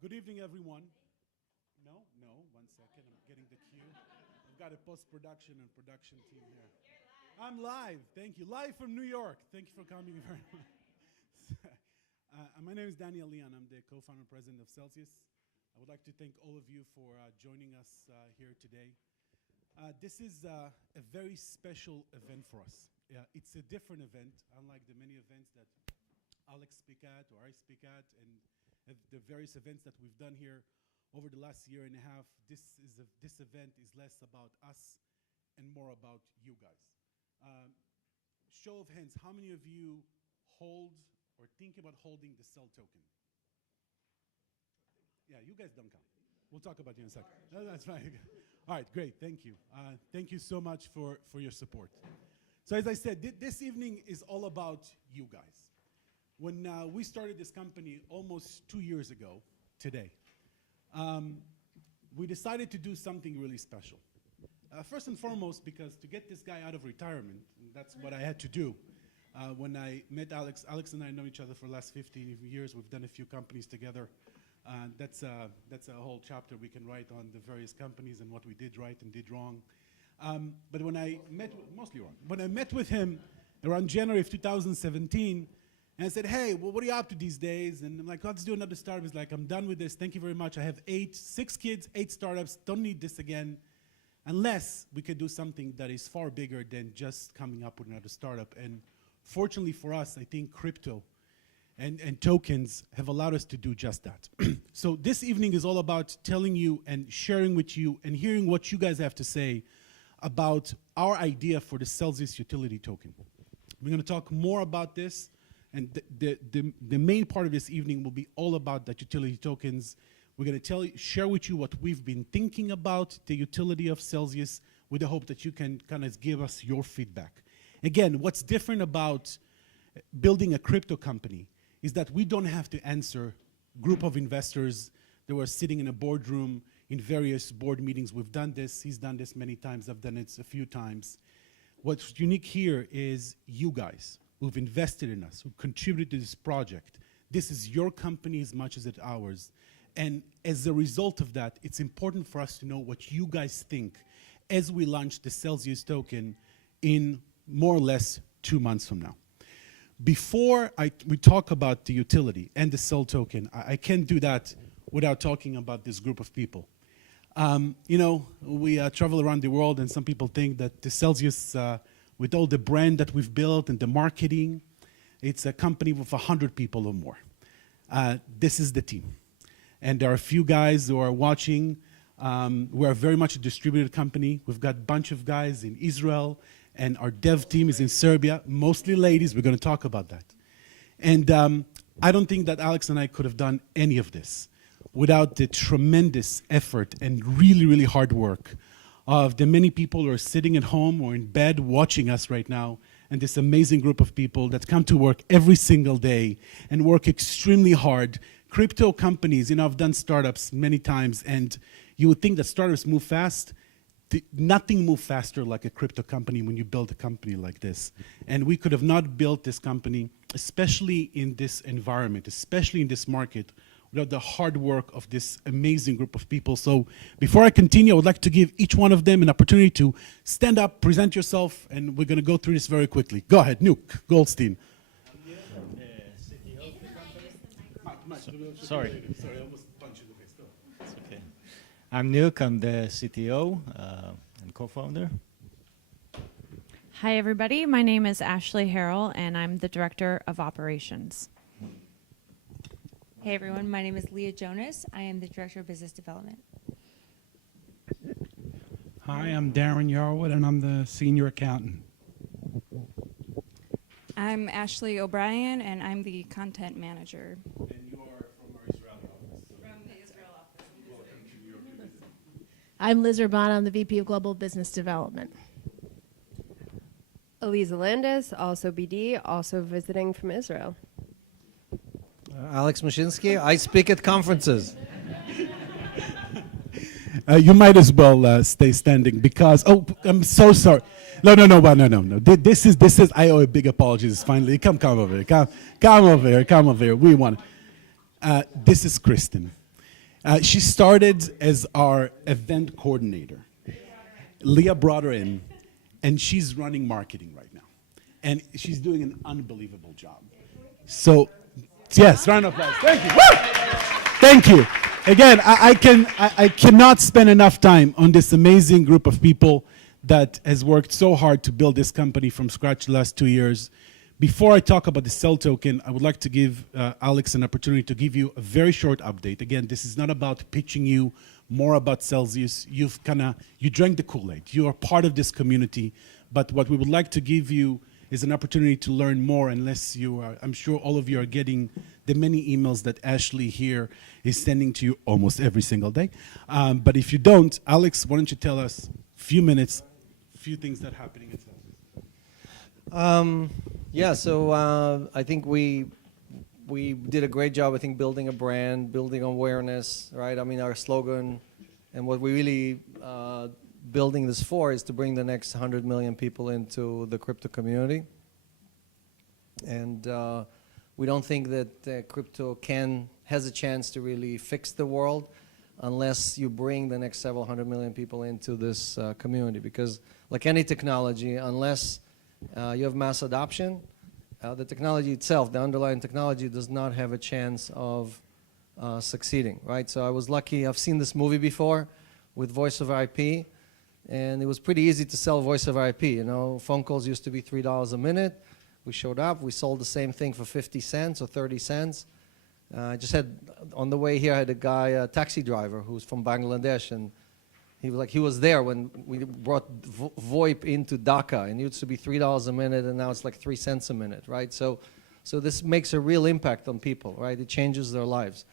Good evening, everyone. No, one second. I'm getting the cue. I've got a post-production and production team here. I'm live. Thank you. Live from New York. Thank you for coming very much. My name is Daniel Leon. I'm the co-founder and president of Celsius. I would like to thank all of you for joining us here today. This is a very special event for us. It's a different event, unlike the many events that Alex speak at or I speak at, and the various events that we've done here over the last year and a half. This event is less about us and more about you guys. Show of hands, how many of you hold or think about holding the cell token? Yeah, you guys don't count. We'll talk about you in a second. No, that's fine. All right, great, thank you. Thank you so much for your support. So as I said, this evening is all about you guys. When we started this company almost 2 years ago today, we decided to do something really special. First and foremost, because to get this guy out of retirement, that's what I had to do. When I met Alex and I know each other for the last 15 years. We've done a few companies together. That's a whole chapter we can write on the various companies and what we did right and did wrong. But when I met, mostly wrong. When I met with him around January of 2017, and I said, hey, well, what are you up to these days? And I'm like, let's do another startup. He's like, I'm done with this. Thank you very much. I have 6 kids, 8 startups. Don't need this again. Unless we could do something that is far bigger than just coming up with another startup. And fortunately for us, I think crypto and tokens have allowed us to do just that. So this evening is all about telling you and sharing with you and hearing what you guys have to say about our idea for the Celsius utility token. We're going to talk more about this. And the main part of this evening will be all about that utility tokens. We're going to share with you what we've been thinking about the utility of Celsius, with the hope that you can kind of give us your feedback. Again, what's different about building a crypto company is that we don't have to answer a group of investors that were sitting in a boardroom in various board meetings. We've done this. He's done this many times. I've done it a few times. What's unique here is you guys who've invested in us, who contributed to this project. This is your company as much as it's ours. And as a result of that, it's important for us to know what you guys think as we launch the Celsius token in more or less 2 months from now. Before we talk about the utility and the cell token, I can't do that without talking about this group of people. You know, we travel around the world, and some people think that the Celsius, with all the brand that we've built and the marketing, it's a company with 100 people or more. This is the team. And there are a few guys who are watching. We are very much a distributed company. We've got a bunch of guys in Israel, and our dev team is in Serbia, mostly ladies. We're going to talk about that. And I don't think that Alex and I could have done any of this without the tremendous effort and really, really hard work of the many people who are sitting at home or in bed watching us right now, and this amazing group of people that come to work every single day and work extremely hard. Crypto companies, you know, I've done startups many times, and you would think that startups move fast. Nothing moves faster like a crypto company when you build a company like this. And we could have not built this company, especially in this environment, especially in this market, without the hard work of this amazing group of people. So before I continue, I would like to give each one of them an opportunity to stand up, present yourself, and we're going to go through this very quickly. Go ahead, Nuke Goldstein. Sorry, I almost punched you in the face. Go. it's okay. I'm Nuke, I'm the CTO and co-founder. Hi, everybody. My name is Ashley Harrell, and I'm the Director of Operations. Hey everyone, my name is Leah Jonas. I am the Director of Business Development. Hi, I'm Darren Yarwood, and I'm the Senior Accountant. I'm Ashley O'Brien, and I'm the Content Manager. And you are from our Israeli office. From the Israel office. Welcome to New York to visit. I'm Liz Urbana. I'm the VP of Global Business Development. Eliza Landis, also BD, also visiting from Israel. Alex Mashinsky, I speak at conferences. You might as well stay standing because, oh, I'm so sorry. No. This is, I owe a big apologies finally. Come over here. Come over here. We want, this is Kristen. She started as our event coordinator. Leah brought her in, and she's running marketing right now. And she's doing an unbelievable job. So, yes, round of applause. Thank you. Woo! Thank you. Again, I cannot spend enough time on this amazing group of people that has worked so hard to build this company from scratch the last 2 years. Before I talk about the Cell token, I would like to give Alex an opportunity to give you a very short update. Again, this is not about pitching you, more about Celsius. You drank the Kool-Aid. You are part of this community. But what we would like to give you is an opportunity to learn more, unless you are, I'm sure all of you are getting the many emails that Ashley here is sending to you almost every single day. But if you don't, Alex, why don't you tell us a few minutes, few things that are happening at Celsius. Yeah, so I think we did a great job, I think, building a brand, building awareness, right? I mean, our slogan and what we really building this for is to bring the next 100 million people into the crypto community. And we don't think that crypto has a chance to really fix the world unless you bring the next several hundred million people into this community. Because like any technology, unless you have mass adoption, the technology itself, the underlying technology, does not have a chance of succeeding, right? So I was lucky. I've seen this movie before with voice over IP, and it was pretty easy to sell voice over IP. You know, phone calls used to be $3 a minute. We showed up. We sold the same thing for 50 cents or 30 cents. I just had, on the way here, I had a guy, a taxi driver, who's from Bangladesh, and he was there when we brought VoIP into Dhaka, and it used to be $3 a minute, and now it's like 3 cents a minute, right? So this makes a real impact on people, right? It changes their lives.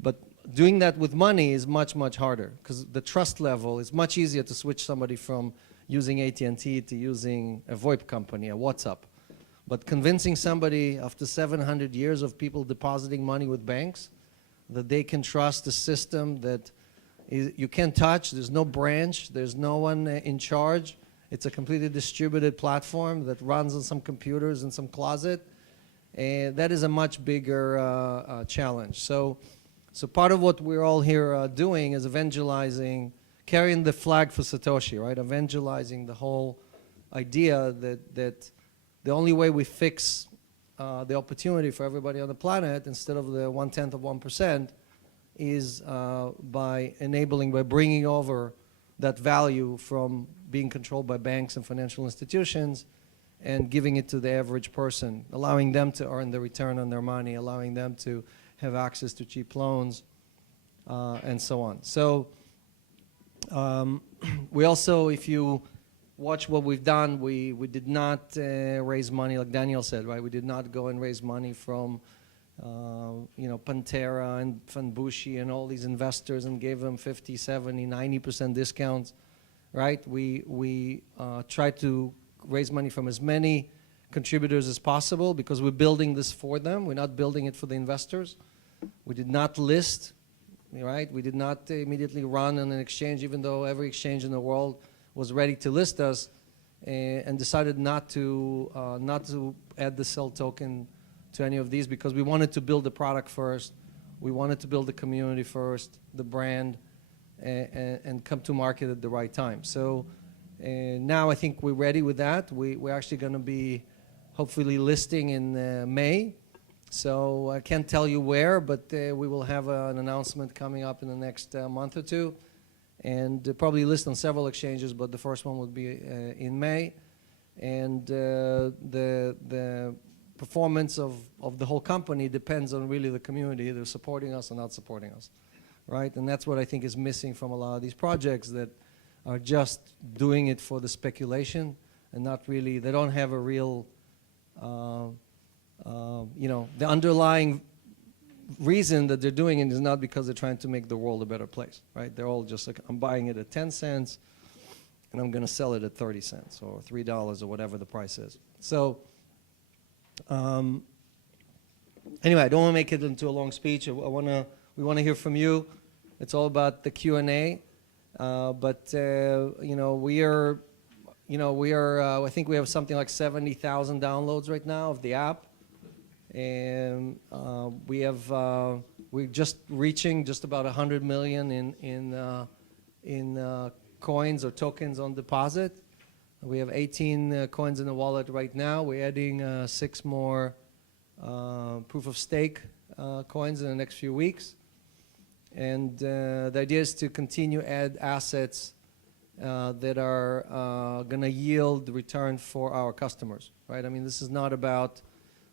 But doing that with money is much, much harder, because the trust level is much easier to switch somebody from using AT&T to using a VoIP company, a WhatsApp. But convincing somebody after 700 years of people depositing money with banks that they can trust a system that you can't touch, there's no branch, there's no one in charge. It's a completely distributed platform that runs on some computers in some closet. And that is a much bigger challenge. So part of what we're all here doing is evangelizing, carrying the flag for Satoshi, right? Evangelizing the whole idea that the only way we fix the opportunity for everybody on the planet, instead of the 1/10 of 1%, is by bringing over that value from being controlled by banks and financial institutions and giving it to the average person, allowing them to earn the return on their money, allowing them to have access to cheap loans, and so on. So we also, if you watch what we've done, we did not raise money, like Daniel said, right? We did not go and raise money from Pantera and Funbushi and all these investors and gave them 50, 70, 90% discounts, right? We tried to raise money from as many contributors as possible because we're building this for them. We're not building it for the investors. We did not list, right? We did not immediately run on an exchange, even though every exchange in the world was ready to list us, and decided not to add the Cell token to any of these because we wanted to build the product first. We wanted to build the community first, the brand, and come to market at the right time. So now I think we're ready with that. We're actually going to be hopefully listing in May. So I can't tell you where, but we will have an announcement coming up in the next month or two, and probably list on several exchanges, but the first one would be in May. And the performance of the whole company depends on really the community. They're supporting us or not supporting us, right? And that's what I think is missing from a lot of these projects that are just doing it for the speculation and not really, they don't have a real, the underlying reason that they're doing it is not because they're trying to make the world a better place, right? They're all just like, I'm buying it at 10 cents and I'm going to sell it at 30 cents or $3 or whatever the price is. So anyway, I don't want to make it into a long speech. We want to hear from you. It's all about the Q&A. But we are, I think we have something like 70,000 downloads right now of the app. And we have We're just reaching just about 100 million in coins or tokens on deposit. We have 18 coins in the wallet right now. We're adding 6 more proof of stake coins in the next few weeks. And the idea is to continue add assets that are going to yield return for our customers, right? I mean, this is not about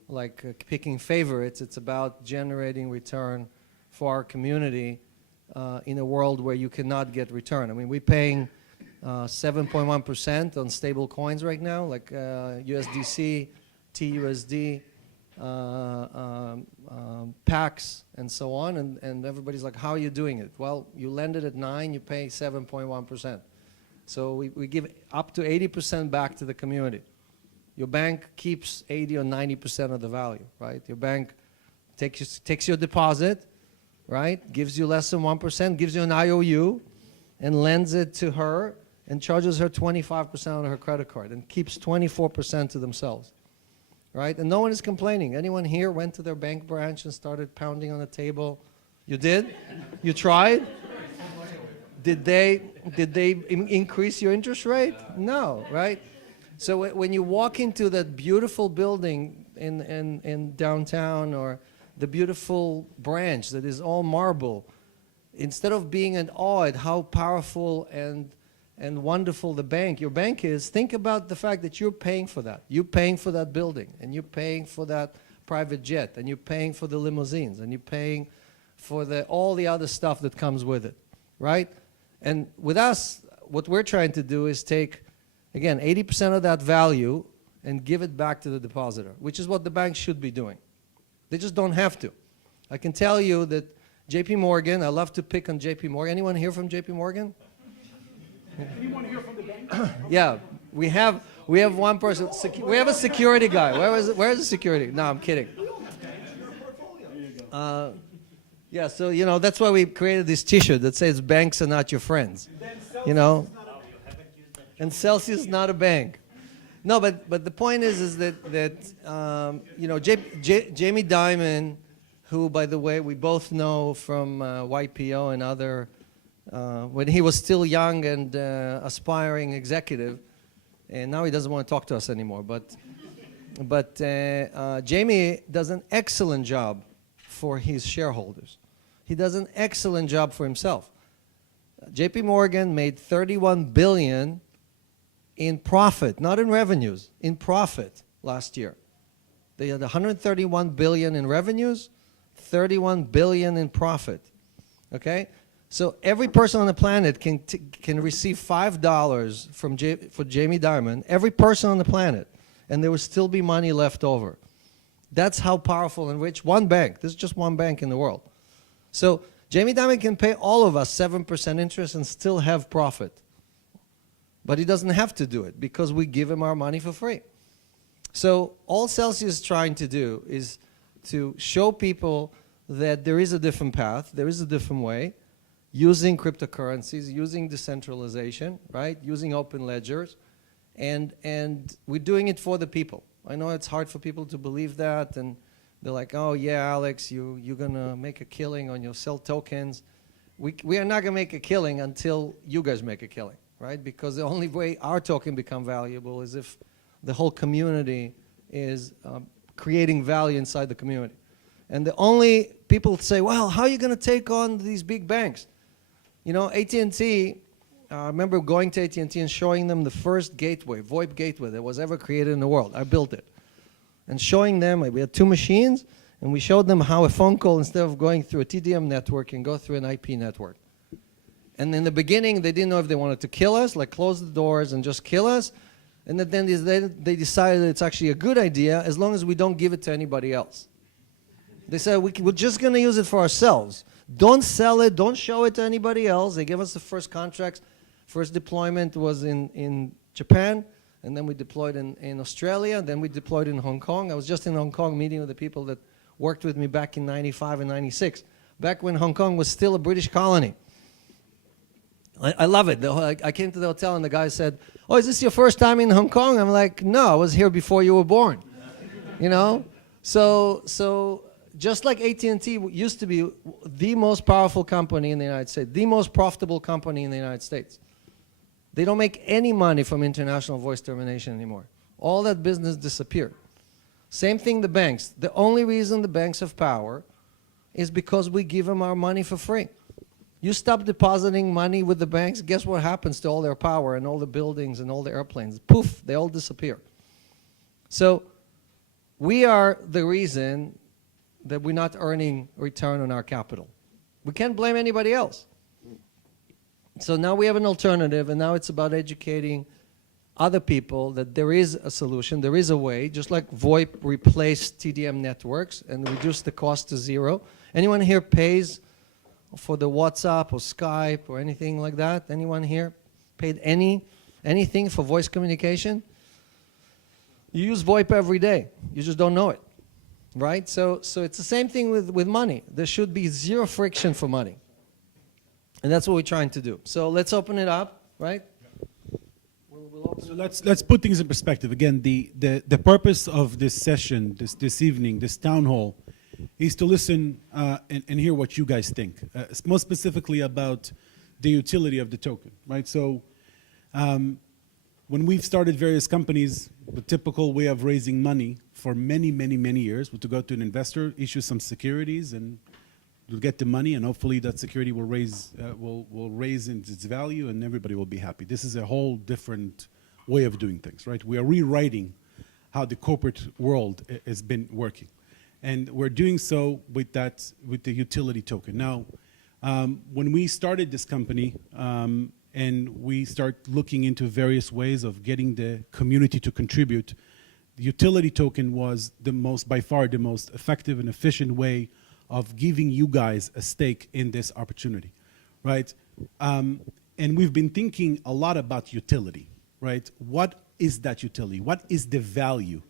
like picking favorites. It's about generating return for our community in a world where you cannot get return. I mean, we're paying 7.1% on stable coins right now, like USDC, TUSD, PAX, and so on. And everybody's like, how are you doing it? Well, you lend it at 9, you pay 7.1%. So we give up to 80% back to the community. Your bank keeps 80 or 90% of the value, right? Your bank takes your deposit, right? Gives you less than 1%, gives you an IOU, and lends it to her, and charges her 25% on her credit card, and keeps 24% to themselves, right? And no one is complaining. Anyone here went to their bank branch and started pounding on the table? You did? You tried? Did they increase your interest rate? No, right? So when you walk into that beautiful building in downtown, or the beautiful branch that is all marble, instead of being in awe at how powerful and wonderful your bank is, think about the fact that you're paying for that. You're paying for that building, and you're paying for that private jet, and you're paying for the limousines, and you're paying for all the other stuff that comes with it, right? And with us, what we're trying to do is take, again, 80% of that value and give it back to the depositor, which is what the bank should be doing. They just don't have to. I can tell you that JP Morgan, I love to pick on JP Morgan. Anyone here from JP Morgan? Anyone here from the bank? Yeah, we have one person. We have a security guy. Where is the security? No, I'm kidding. Yeah, so that's why we created this T-shirt that says "Banks are not your friends." And Celsius is not a bank. No, but the point is that Jamie Dimon, who, by the way, we both know from YPO and other, when he was still young and aspiring executive, and now he doesn't want to talk to us anymore. But Jamie does an excellent job for his shareholders. He does an excellent job for himself. JP Morgan made $31 billion in profit, not in revenues, in profit last year. They had $131 billion in revenues, $31 billion in profit. Okay? So every person on the planet can receive $5 for Jamie Dimon, every person on the planet, and there will still be money left over. That's how powerful and rich one bank, this is just one bank in the world. So Jamie Dimon can pay all of us 7% interest and still have profit. But he doesn't have to do it because we give him our money for free. So all Celsius is trying to do is to show people that there is a different path, there is a different way, using cryptocurrencies, using decentralization, right? Using open ledgers, and we're doing it for the people. I know it's hard for people to believe that, and they're like, oh yeah, Alex, you're gonna make a killing on your sell tokens. We are not gonna make a killing until you guys make a killing, right? Because the only way our token become valuable is if the whole community is creating value inside the community. And the only people say, well, how are you gonna take on these big banks? AT&T, I remember going to AT&T and showing them the first gateway, VoIP gateway that was ever created in the world. I built it. And showing them, we had 2 machines, and we showed them how a phone call, instead of going through a TDM network, can go through an IP network. And in the beginning, they didn't know if they wanted to kill us, like close the doors and just kill us. And then they decided it's actually a good idea as long as we don't give it to anybody else. They said, we're just going to use it for ourselves. Don't sell it. Don't show it to anybody else. They gave us the first contracts. First deployment was in Japan, and then we deployed in Australia, then we deployed in Hong Kong. I was just in Hong Kong meeting with the people that worked with me back in 95 and 96, back when Hong Kong was still a British colony. I love it. I came to the hotel, and the guy said, oh, is this your first time in Hong Kong? I'm like, no, I was here before you were born. So just like AT&T used to be the most powerful company in the United States, the most profitable company in the United States. They don't make any money from international voice termination anymore. All that business disappeared. Same thing the banks. The only reason the banks have power is because we give them our money for free. You stop depositing money with the banks, guess what happens to all their power and all the buildings and all the airplanes? Poof, they all disappear. So we are the reason that we're not earning return on our capital. We can't blame anybody else. So now we have an alternative, and now it's about educating other people that there is a solution, there is a way, just like VoIP replaced TDM networks and reduced the cost to zero. Anyone here pays for the WhatsApp or Skype or anything like that? Anyone here paid anything for voice communication? You use VoIP every day. You just don't know it, right? So it's the same thing with money. There should be zero friction for money. And that's what we're trying to do. So let's open it up, right? So let's put things in perspective. Again, the purpose of this session, this evening, this town hall, is to listen and hear what you guys think, more specifically about the utility of the token, right? So when we've started various companies, the typical way of raising money for many, many, many years was to go to an investor, issue some securities, and you'll get the money, and hopefully that security will raise in its value, and everybody will be happy. This is a whole different way of doing things, right? We are rewriting how the corporate world has been working, and we're doing so with the utility token. Now, when we started this company, and we start looking into various ways of getting the community to contribute, the utility token was by far the most effective and efficient way of giving you guys a stake in this opportunity, right? And we've been thinking a lot about utility, right? What is that utility? What is the value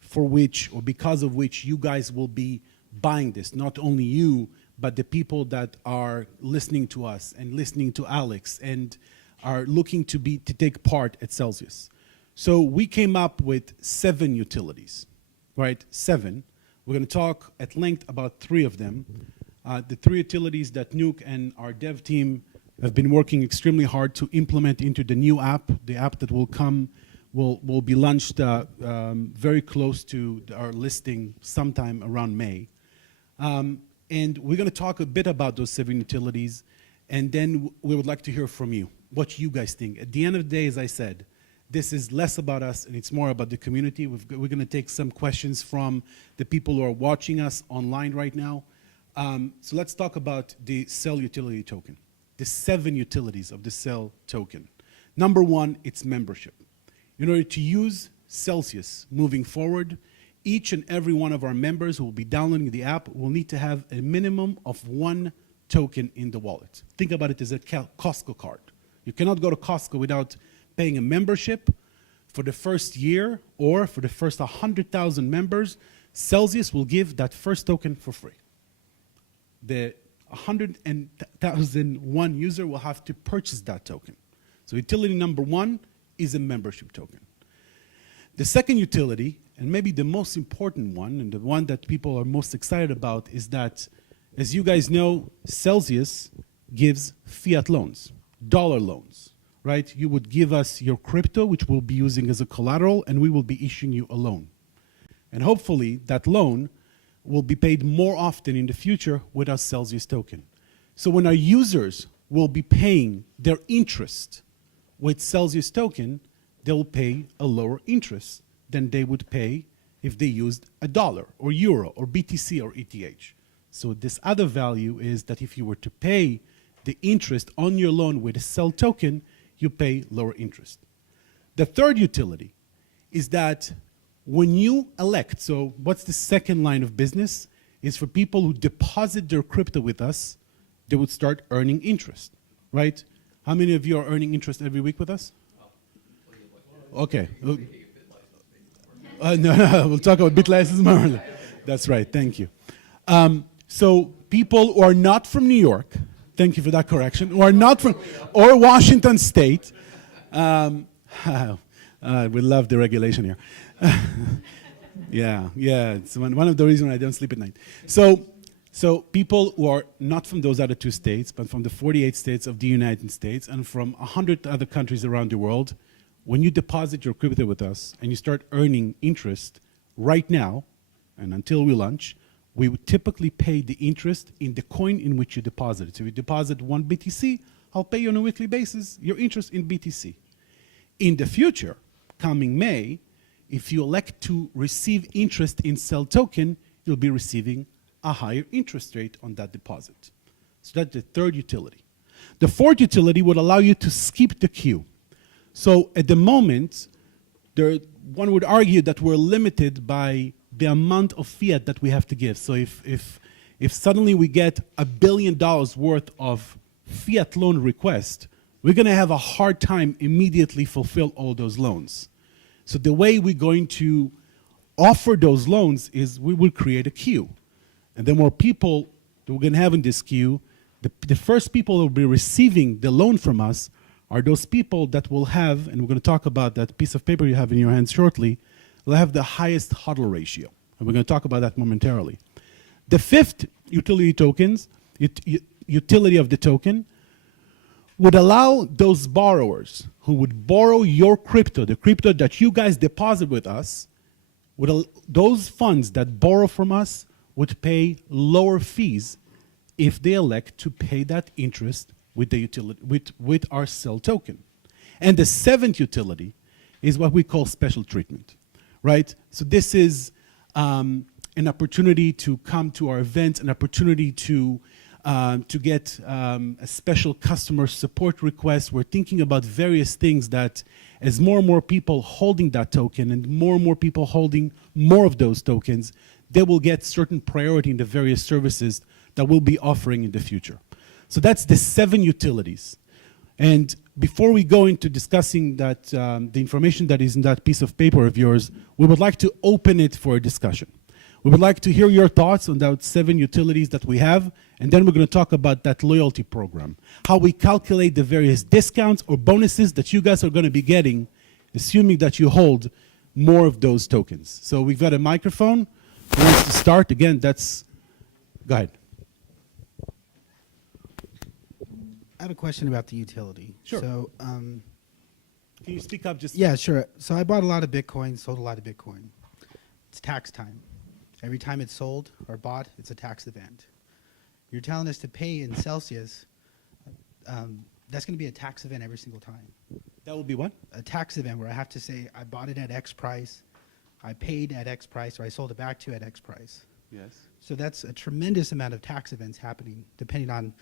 for which, or because of which, you guys will be buying this? Not only you, but the people that are listening to us and listening to Alex and are looking to take part at Celsius. So we came up with 7 utilities, right? 7. We're going to talk at length about 3 of them. The 3 utilities that Nuke and our dev team have been working extremely hard to implement into the new app. The app that will come will be launched very close to our listing sometime around May. And we're going to talk a bit about those 7 utilities, and then we would like to hear from you, what you guys think. At the end of the day, as I said, this is less about us and it's more about the community. We're going to take some questions from the people who are watching us online right now. So let's talk about the Cell utility token, the 7 utilities of the Cell token. Number 1, it's membership. In order to use Celsius moving forward, each and every one of our members who will be downloading the app will need to have a minimum of 1 token in the wallet. Think about it as a Costco card. You cannot go to Costco without paying a membership for the first year, or for the first 100,000 members, Celsius will give that first token for free. The 100,001 user will have to purchase that token. So utility number 1 is a membership token. The second utility, and maybe the most important one, and the one that people are most excited about, is that, as you guys know, Celsius gives fiat loans, dollar loans. Right? You would give us your crypto, which we'll be using as a collateral, and we will be issuing you a loan. And hopefully, that loan will be paid more often in the future with our Celsius token. So when our users will be paying their interest with Celsius token, they'll pay a lower interest than they would pay if they used a dollar or euro or BTC or ETH. So this other value is that if you were to pay the interest on your loan with a Cell token, you pay lower interest. The third utility is that when you elect, so what's the second line of business, is for people who deposit their crypto with us, they would start earning interest, right? How many of you are earning interest every week with us? Okay. No, we'll talk about BitLicense more. That's right, thank you. So people who are not from New York, thank you for that correction, who are not from, or Washington State, we love the regulation here. Yeah, it's one of the reasons I don't sleep at night. So people who are not from those other 2 states, but from the 48 states of the United States and from 100 other countries around the world, when you deposit your crypto with us and you start earning interest right now, and until we launch, we would typically pay the interest in the coin in which you deposited. So if you deposit 1 BTC, I'll pay you on a weekly basis your interest in BTC. In the future, coming May, if you elect to receive interest in Cell token, you'll be receiving a higher interest rate on that deposit. So that's the 3rd utility. The 4th utility would allow you to skip the queue. So at the moment, one would argue that we're limited by the amount of fiat that we have to give. So if suddenly we get $1 billion worth of fiat loan request, we're going to have a hard time immediately fulfill all those loans. So the way we're going to offer those loans is we will create a queue. And the more people that we're going to have in this queue, the first people that will be receiving the loan from us are those people that will have, and we're going to talk about that piece of paper you have in your hands shortly, will have the highest HODL ratio. And we're going to talk about that momentarily. The 5th utility utility of the token would allow those borrowers who would borrow your crypto, the crypto that you guys deposit with us, those funds that borrow from us would pay lower fees if they elect to pay that interest with the utility, with our Cell token. And the 7th utility is what we call special treatment, right? So this is an opportunity to come to our events, an opportunity to get a special customer support request. We're thinking about various things that as more and more people holding that token and more people holding more of those tokens, they will get certain priority in the various services that we'll be offering in the future. So that's the 7 utilities. And before we go into discussing that, the information that is in that piece of paper of yours, we would like to open it for a discussion. We would like to hear your thoughts on those 7 utilities that we have, and then we're going to talk about that loyalty program, how we calculate the various discounts or bonuses that you guys are going to be getting, assuming that you hold more of those tokens. So we've got a microphone. Who wants to start? Again, go ahead. I have a question about the utility. Sure. So, Can you speak up just? yeah, sure. So I bought a lot of Bitcoin, sold a lot of Bitcoin. It's tax time. Every time it's sold or bought, it's a tax event. You're telling us to pay in Celsius. That's going to be a tax event every single time. That will be what? A tax event where I have to say I bought it at X price, I paid at X price, or I sold it back to you at X price. Yes. So that's a tremendous amount of tax events happening, depending on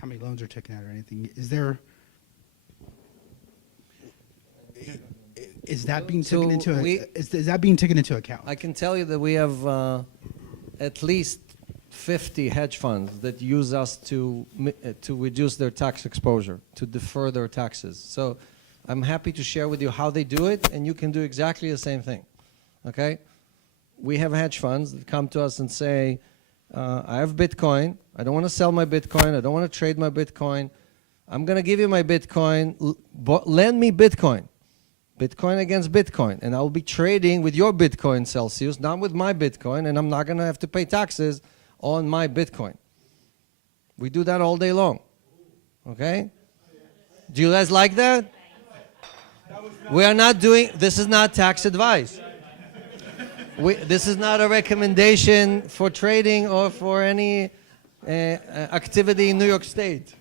how many loans are taken out or anything. Is that being taken into account? I can tell you that we have at least 50 hedge funds that use us to reduce their tax exposure, to defer their taxes. So I'm happy to share with you how they do it, and you can do exactly the same thing. Okay? We have hedge funds that come to us and say, I have Bitcoin. I don't want to sell my Bitcoin. I don't want to trade my Bitcoin. I'm going to give you my Bitcoin. Lend me Bitcoin. Bitcoin against Bitcoin. And I'll be trading with your Bitcoin, Celsius, not with my Bitcoin, and I'm not going to have to pay taxes on my Bitcoin. We do that all day long. Okay? Do you guys like that? We are not doing, this is not tax advice. This is not a recommendation for trading or for any activity in New York State.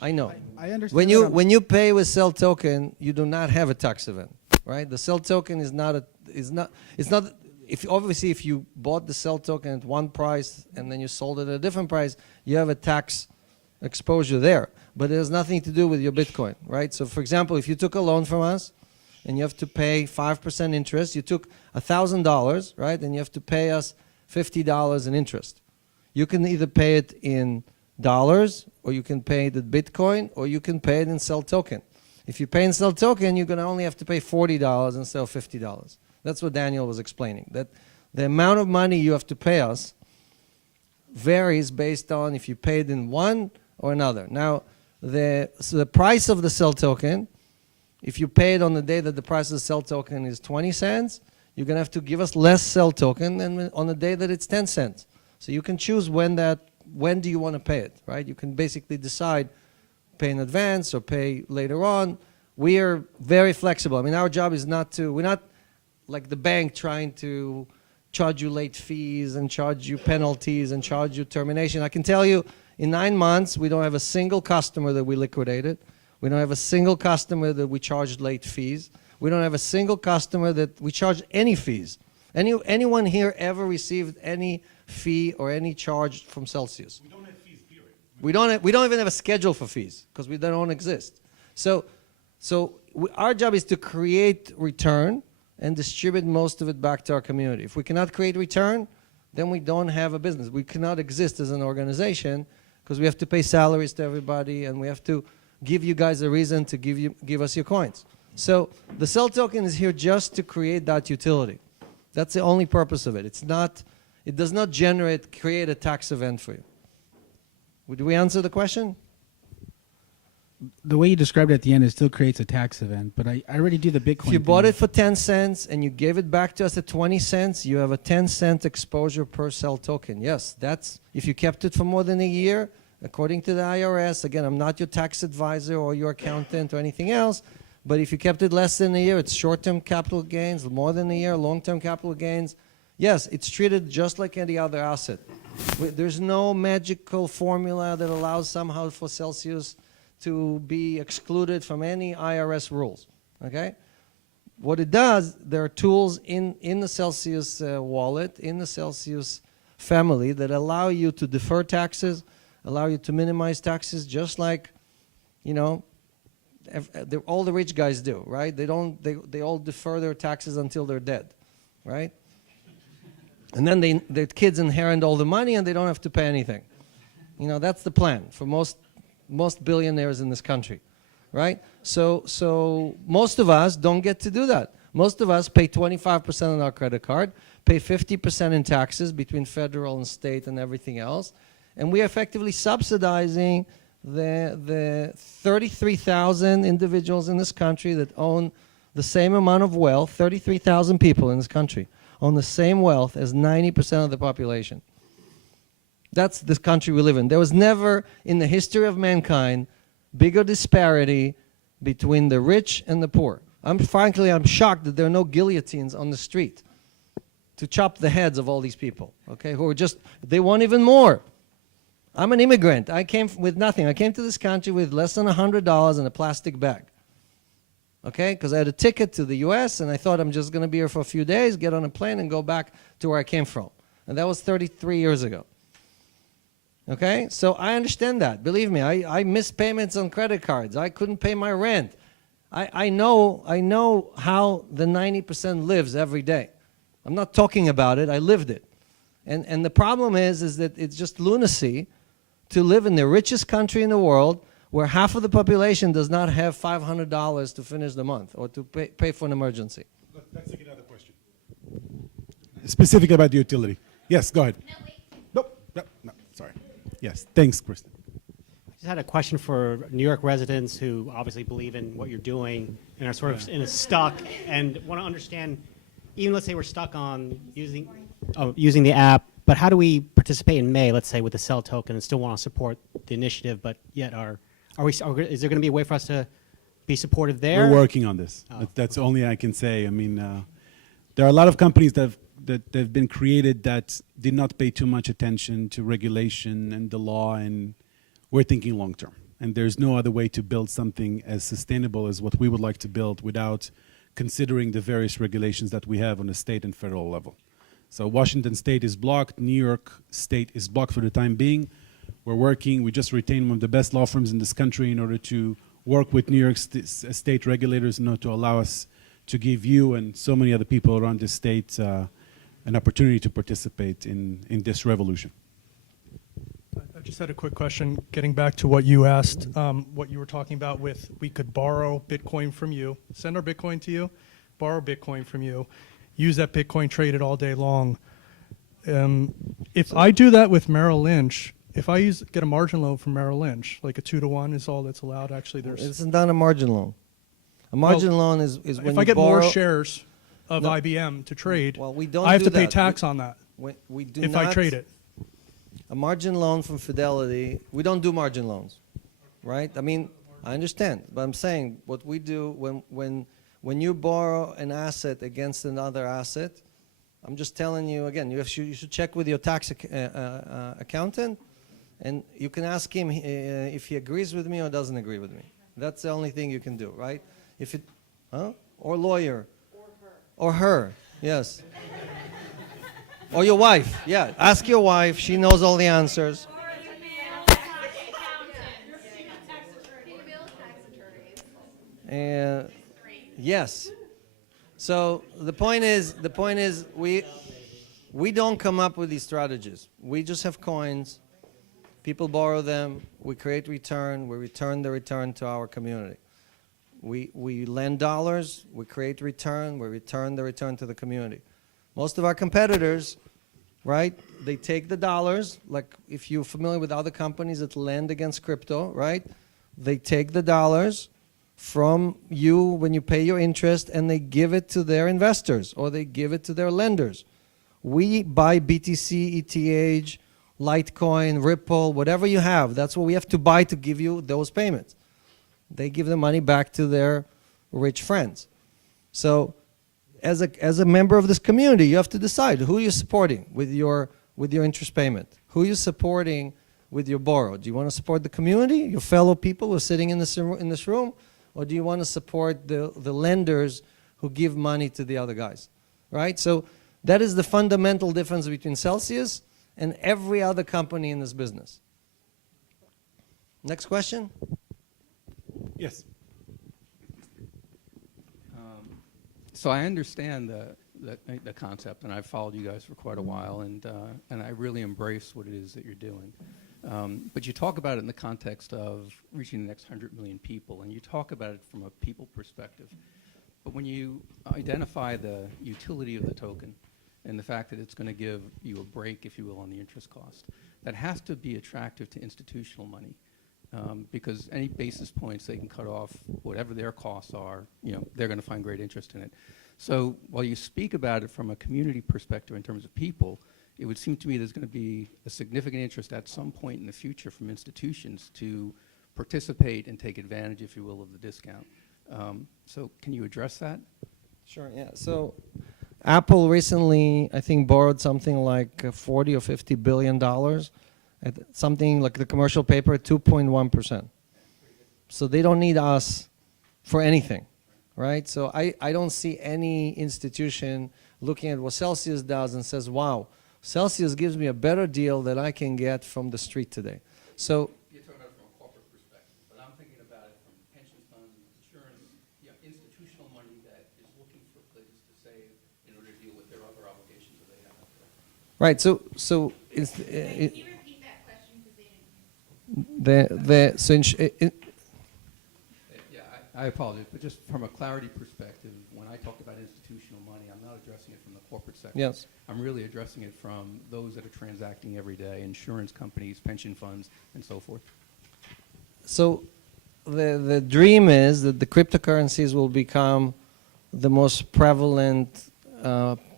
I know. I understand. When you pay with Cell token, you do not have a tax event, right? The Cell token is not obviously if you bought the Cell token at one price and then you sold it at a different price, you have a tax exposure there. But it has nothing to do with your Bitcoin, right? So for example, if you took a loan from us and you have to pay 5% interest, you took $1,000, right? And you have to pay us $50 in interest. You can either pay it in dollars, or you can pay it in Bitcoin, or you can pay it in Cell token. If you pay in Cell token, you're going to only have to pay $40 instead of $50. That's what Daniel was explaining. That the amount of money you have to pay us varies based on if you paid in one or another. Now, so the price of the Cell token, if you paid on the day that the price of the Cell token is 20 cents, you're going to have to give us less cell token than on the day that it's 10 cents. So you can choose when do you want to pay it, right? You can basically decide pay in advance or pay later on. We are very flexible. I mean, our job is we're not like the bank trying to charge you late fees and charge you penalties and charge you termination. I can tell you, in 9 months, we don't have a single customer that we liquidated. We don't have a single customer that we charged late fees. We don't have a single customer that we charged any fees. Anyone here ever received any fee or any charge from Celsius? We don't have fees, period. We don't even have a schedule for fees because they don't exist. Our job is to create return and distribute most of it back to our community. If we cannot create return, then we don't have a business. We cannot exist as an organization because we have to pay salaries to everybody and we have to give you guys a reason to give us your coins. So the cell token is here just to create that utility. That's the only purpose of it. It does not create a tax event for you. Did we answer the question? The way you described it at the end, it still creates a tax event, but I already do the Bitcoin If you bought thing. it for 10 cents and you gave it back to us at 20 cents, you have a 10-cent exposure per cell token. Yes, that's if you kept it for more than a year, according to the IRS. Again, I'm not your tax advisor or your accountant or anything else, but if you kept it less than a year, it's short-term capital gains, more than a year, long-term capital gains. Yes, it's treated just like any other asset. There's no magical formula that allows somehow for Celsius to be excluded from any IRS rules, okay? What it does, there are tools in the Celsius wallet, in the Celsius family that allow you to defer taxes, allow you to minimize taxes, just like, you know, all the rich guys do, right? They all defer their taxes until they're dead, right? And then their kids inherit all the money and they don't have to pay anything. You know, that's the plan for most billionaires in this country, right? So most of us don't get to do that. Most of us pay 25% on our credit card, pay 50% in taxes between federal and state and everything else, and we're effectively subsidizing the 33,000 individuals in this country that own the same amount of wealth, 33,000 people in this country own the same wealth as 90% of the population. That's the country we live in. There was never in the history of mankind bigger disparity between the rich and the poor. Frankly, I'm shocked that there are no guillotines on the street to chop the heads of all these people, okay, who are they want even more. I'm an immigrant. I came with nothing. I came to this country with less than $100 in a plastic bag, okay, because I had a ticket to the U.S. and I thought I'm just going to be here for a few days, get on a plane and go back to where I came from. And that was 33 years ago. Okay, so I understand that. Believe me, I missed payments on credit cards. I couldn't pay my rent. I know how the 90% lives every day. I'm not talking about it. I lived it. And the problem is that it's just lunacy to live in the richest country in the world where half of the population does not have $500 to finish the month or to pay for an emergency. Let's take another question. Specific about the utility. Yes, go ahead. No, wait. No, sorry. Yes, thanks, Kristen. I just had a question for New York residents who obviously believe in what you're doing and are sort of in a stuck and want to understand, even let's say we're stuck on using the app, but how do we participate in May, let's say, with the cell token and still want to support the initiative, but yet is there going to be a way for us to be supportive there? We're working on this. That's only I can say. I mean, there are a lot of companies that have been created that did not pay too much attention to regulation and the law, and we're thinking long term. And there's no other way to build something as sustainable as what we would like to build without considering the various regulations that we have on a state and federal level. So Washington State is blocked, New York State is blocked for the time being. We're working, we just retained one of the best law firms in this country in order to work with New York State regulators in order to allow us to give you and so many other people around the state an opportunity to participate in this revolution. I just had a quick question, getting back to what you asked, what you were talking about with we could borrow Bitcoin from you, send our Bitcoin to you, borrow Bitcoin from you, use that Bitcoin, trade it all day long. If I do that with Merrill Lynch, if I get a margin loan from Merrill Lynch, like a 2-to-1 is all that's allowed. Actually, It's not a margin loan. A margin loan is when if I get borrow, more shares. of No. IBM to trade, Well, we don't I have do to pay that. tax on that We do if not. I trade it. A margin loan from Fidelity, we don't do margin loans, right? I mean, I understand, but I'm saying what we do when you borrow an asset against another asset, I'm just telling you again, you should check with your tax accountant, and you can ask him if he agrees with me or doesn't agree with me. That's the only thing you can do, right? If it, or lawyer, or her, yes. Or your wife, yeah. Ask your wife. She knows all the answers. And yes. So the point is, we don't come up with these strategies. We just have coins. People borrow them. We create return. We return the return to our community. We lend dollars. We create return. We return the return to the community. Most of our competitors, right, they take the dollars, like if you're familiar with other companies that lend against crypto, right, they take the dollars from you when you pay your interest and they give it to their investors or they give it to their lenders. We buy BTC, ETH, Litecoin, Ripple, whatever you have. That's what we have to buy to give you those payments. They give the money back to their rich friends. So as a member of this community, you have to decide who you're supporting with your interest payment. Who you're supporting with your borrow. Do you want to support the community, your fellow people who are sitting in this room, or do you want to support the lenders who give money to the other guys, right? So that is the fundamental difference between Celsius and every other company in this business. Next question? Yes. So I understand the concept, and I've followed you guys for quite a while, and I really embrace what it is that you're doing. But you talk about it in the context of reaching the next 100 million people, and you talk about it from a people perspective. But when you identify the utility of the token and the fact that it's going to give you a break, if you will, on the interest cost, that has to be attractive to institutional money. Because any basis points they can cut off, whatever their costs are, they're going to find great interest in it. So while you speak about it from a community perspective in terms of people, it would seem to me there's going to be a significant interest at some point in the future from institutions to participate and take advantage, if you will, of the discount. So can you address that? Sure, yeah. So Apple recently, I think, borrowed something like 40 or 50 billion dollars. Something like the commercial paper, 2.1%. So they don't need us for anything, right? So I don't see any institution looking at what Celsius does and says, wow, Celsius gives me a better deal than I can get from the street today. So you're talking about it from a corporate perspective, but I'm thinking about it from pension funds, insurance, institutional money that is looking for places to save in order to deal with their other obligations that they have out there. right, so it's I apologize, but just from a clarity perspective, when I talk about institutional money, I'm not addressing it from the corporate sector. Yes. I'm really addressing it from those that are transacting every day, insurance companies, pension funds, and so forth. So the dream is that the cryptocurrencies will become the most prevalent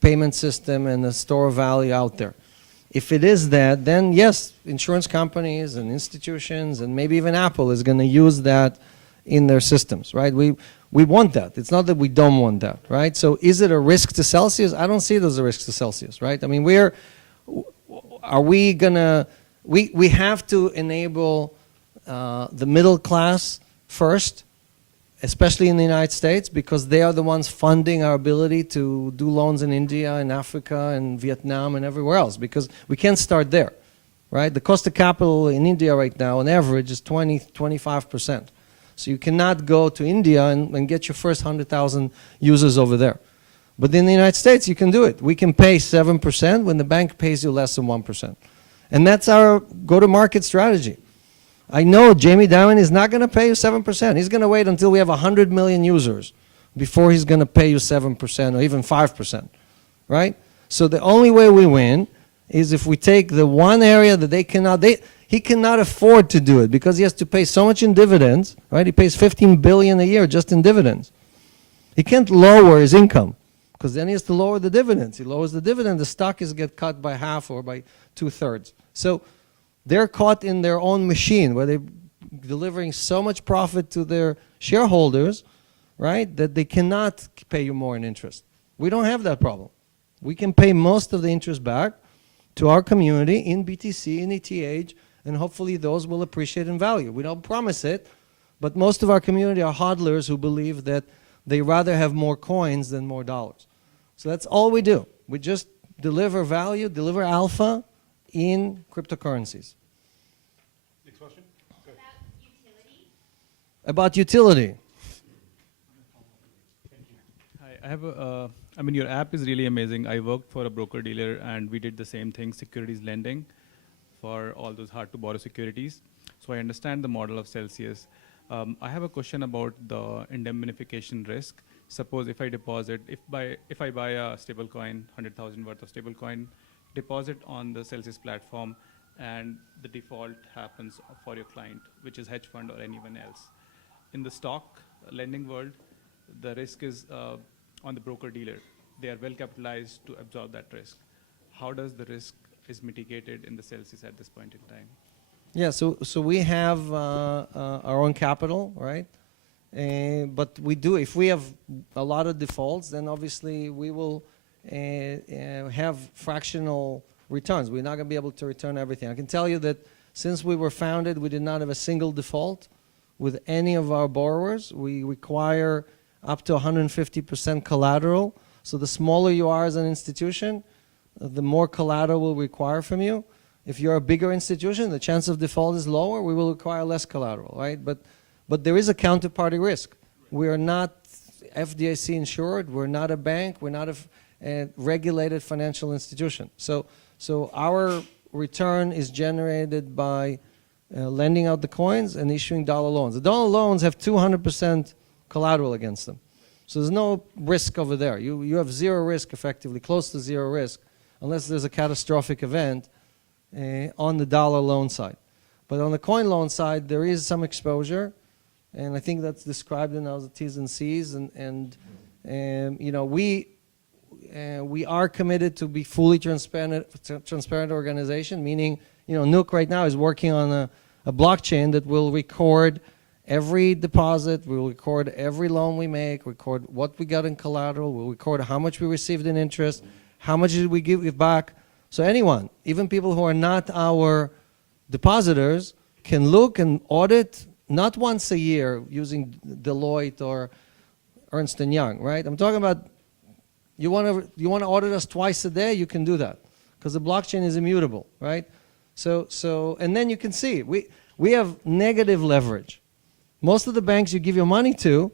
payment system and the store of value out there. If it is that, then yes, insurance companies and institutions and maybe even Apple is going to use that in their systems, right? We want that. It's not that we don't want that, right? So is it a risk to Celsius? I don't see it as a risk to Celsius, right? I mean, we have to enable the middle class first, especially in the United States, because they are the ones funding our ability to do loans in India and Africa and Vietnam and everywhere else, because we can't start there, right? The cost of capital in India right now on average is 25%. So you cannot go to India and get your first 100,000 users over there. But in the United States, you can do it. We can pay 7% when the bank pays you less than 1%. And that's our go-to-market strategy. I know Jamie Dimon is not going to pay you 7%. He's going to wait until we have 100 million users before he's going to pay you 7% or even 5%, right? So the only way we win is if we take the one area that they cannot, he cannot afford to do it because he has to pay so much in dividends, right? He pays $15 billion a year just in dividends. He can't lower his income because then he has to lower the dividends. He lowers the dividend, the stock is get cut by half or by 2/3. So they're caught in their own machine where they're delivering so much profit to their shareholders, right, that they cannot pay you more in interest. We don't have that problem. We can pay most of the interest back to our community in BTC, in ETH, and hopefully those will appreciate in value. We don't promise it, but most of our community are hodlers who believe that they rather have more coins than more dollars. So that's all we do. We just deliver value, deliver alpha in cryptocurrencies. Next question. About utility. Hi, I mean, your app is really amazing. I worked for a broker dealer and we did the same thing, securities lending for all those hard to borrow securities. So I understand the model of Celsius. I have a question about the indemnification risk. Suppose if I deposit, if I buy a stable coin, 100,000 worth of stable coin, deposit on the Celsius platform, and the default happens for your client, which is hedge fund or anyone else. In the stock lending world, the risk is on the broker dealer. They are well capitalized to absorb that risk. How does the risk is mitigated in the Celsius at this point in time? Yeah, so we have our own capital, right? But we do, if we have a lot of defaults, then obviously we will have fractional returns. We're not going to be able to return everything. I can tell you that since we were founded, we did not have a single default with any of our borrowers. We require up to 150% collateral. So the smaller you are as an institution, the more collateral we'll require from you. If you're a bigger institution, the chance of default is lower. We will require less collateral, right? But there is a counterparty risk. We are not FDIC insured. We're not a bank. We're not a regulated financial institution. So our return is generated by lending out the coins and issuing dollar loans. The dollar loans have 200% collateral against them. So there's no risk over there. You have zero risk effectively, close to zero risk, unless there's a catastrophic event on the dollar loan side. But on the coin loan side, there is some exposure, and I think that's described in our T's and C's. And you know, we are committed to be fully transparent organization, meaning, you know, Nuke right now is working on a blockchain that will record every deposit, we'll record every loan we make, record what we got in collateral, we'll record how much we received in interest, how much did we give back. So anyone, even people who are not our depositors, can look and audit not once a year using Deloitte or Ernst & Young, right? I'm talking about you want to audit us twice a day, you can do that because the blockchain is immutable, right? So and then you can see we have negative leverage. Most of the banks you give your money to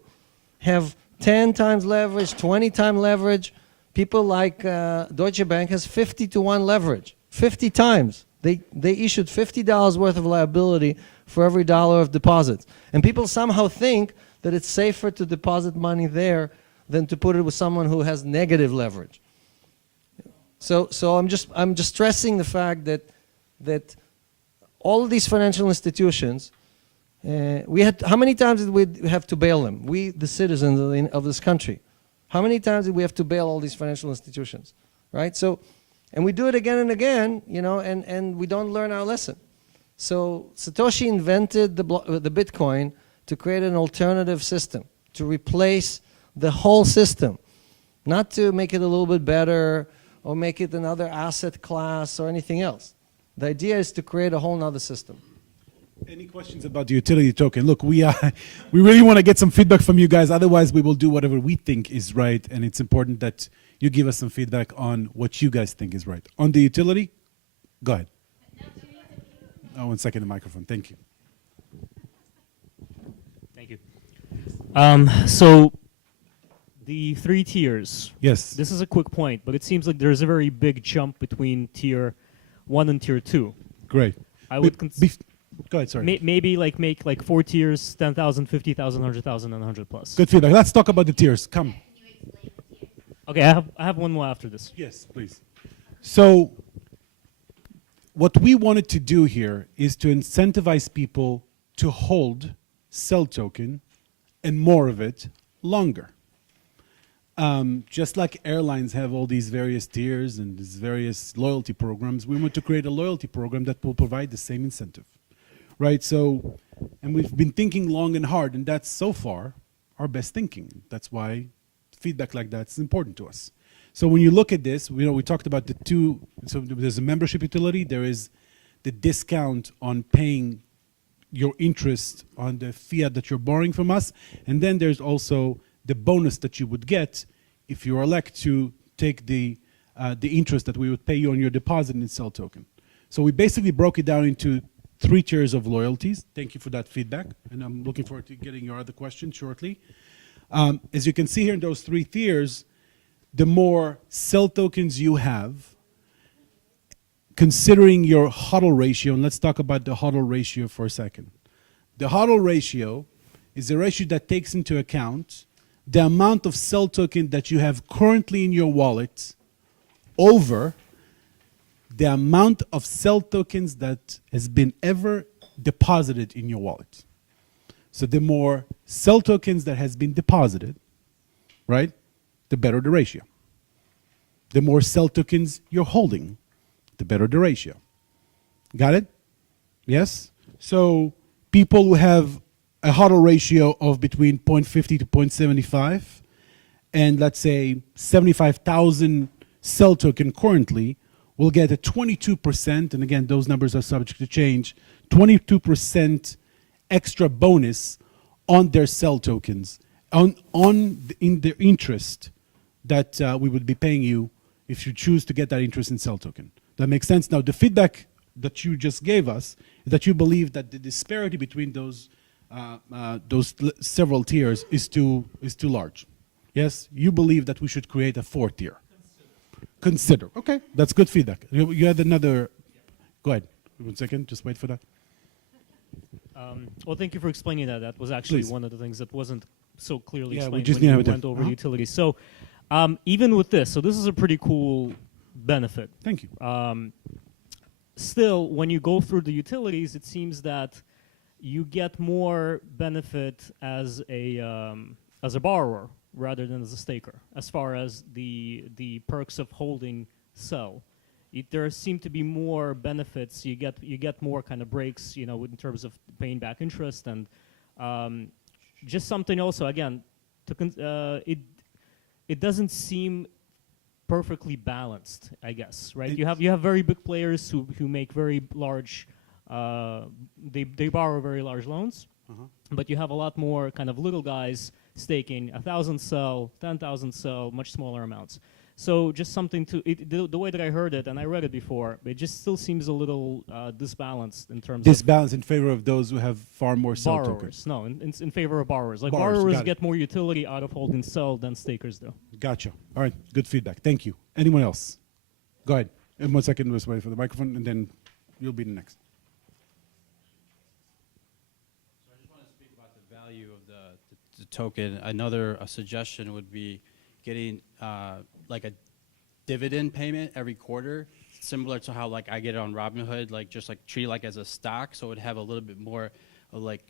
have 10 times leverage, 20 times leverage. People like Deutsche Bank has 50 to 1 leverage, 50 times. They issued $50 worth of liability for every dollar of deposits. And people somehow think that it's safer to deposit money there than to put it with someone who has negative leverage. So I'm just stressing the fact that all of these financial institutions, how many times did we have to bail them? We, the citizens of this country. How many times did we have to bail all these financial institutions, right? So, and we do it again and again, you know, and we don't learn our lesson. So Satoshi invented the Bitcoin to create an alternative system, to replace the whole system, not to make it a little bit better or make it another asset class or anything else. The idea is to create a whole nother system. Any questions about the utility token? Look, we really want to get some feedback from you guys. Otherwise, we will do whatever we think is right. And it's important that you give us some feedback on what you guys think is right. On the utility, go ahead. Oh, 1 second, the microphone. Thank you. Thank you. So the 3 tiers. Yes. This is a quick point, but it seems like there's a very big jump between tier 1 and tier 2. Great. I would go ahead, sorry. Maybe like make like 4 tiers, 10,000, 50,000, 100,000, and 100 plus. Good feedback. Let's talk about the tiers. Come. Okay, I have one more after this. Yes, please. So what we wanted to do here is to incentivize people to hold Cell token and more of it longer. just like airlines have all these various tiers and these various loyalty programs, we want to create a loyalty program that will provide the same incentive, right? So, and we've been thinking long and hard, and that's so far our best thinking. That's why feedback like that is important to us. So when you look at this, we talked about the two, so there's a membership utility, there is the discount on paying your interest on the fiat that you're borrowing from us, and then there's also the bonus that you would get if you elect to take the interest that we would pay you on your deposit in Cell Token. So we basically broke it down into 3 tiers of loyalties. Thank you for that feedback, and I'm looking forward to getting your other questions shortly. As you can see here in those 3 tiers, the more Cell Tokens you have, considering your HODL ratio, and let's talk about the HODL ratio for a second. The HODL ratio is a ratio that takes into account the amount of Cell Token that you have currently in your wallet over the amount of Cell Tokens that has been ever deposited in your wallet. So the more Cell Tokens that has been deposited, right, the better the ratio. The more Cell Tokens you're holding, the better the ratio. Got it? Yes? So people who have a HODL ratio of between 0.50 to 0.75 and let's say 75,000 Cell Token currently will get a 22%, and again, those numbers are subject to change, 22% extra bonus on their Cell Tokens, in their interest that we would be paying you if you choose to get that interest in Cell Token. That makes sense? Now, the feedback that you just gave us is that you believe that the disparity between those several tiers is too large. Yes? You believe that we should create a 4th tier. Consider. Okay, that's good feedback. You had another. Go ahead. 1 second. Just wait for that. Well, thank you for explaining that. That was actually Please. one of the things that wasn't so clearly Yeah, we explained just when need you to have went it. over the utilities. So even with this, so this is a pretty cool benefit. Thank you. Still, when you go through the utilities, it seems that you get more benefit as a borrower rather than as a staker, as far as the perks of holding Cell. There seem to be more benefits. You get more kind of breaks, in terms of paying back interest, and just something also again it doesn't seem perfectly balanced, I guess, right? You have very big players who make very large, they borrow very large loans, but you have a lot more kind of little guys staking 1,000 Cell, 10,000 Cell, much smaller amounts. So just something to the way that I heard it, and I read it before, it just still seems a little disbalanced in terms of Disbalance in favor of those who have far more Cell borrowers. Tokens. No, in favor of borrowers. Like Borrowers, borrowers got it. get more utility out of holding Cell than stakers do. Gotcha. All right, good feedback. Thank you. Anyone else? Go ahead. In 1 second, let's wait for the microphone, and then you'll be the next. So I just want to speak about the value of the token. Another suggestion would be getting like a dividend payment every quarter, similar to how like I get it on Robinhood, like just like treat it like as a stock, so it would have a little bit more of like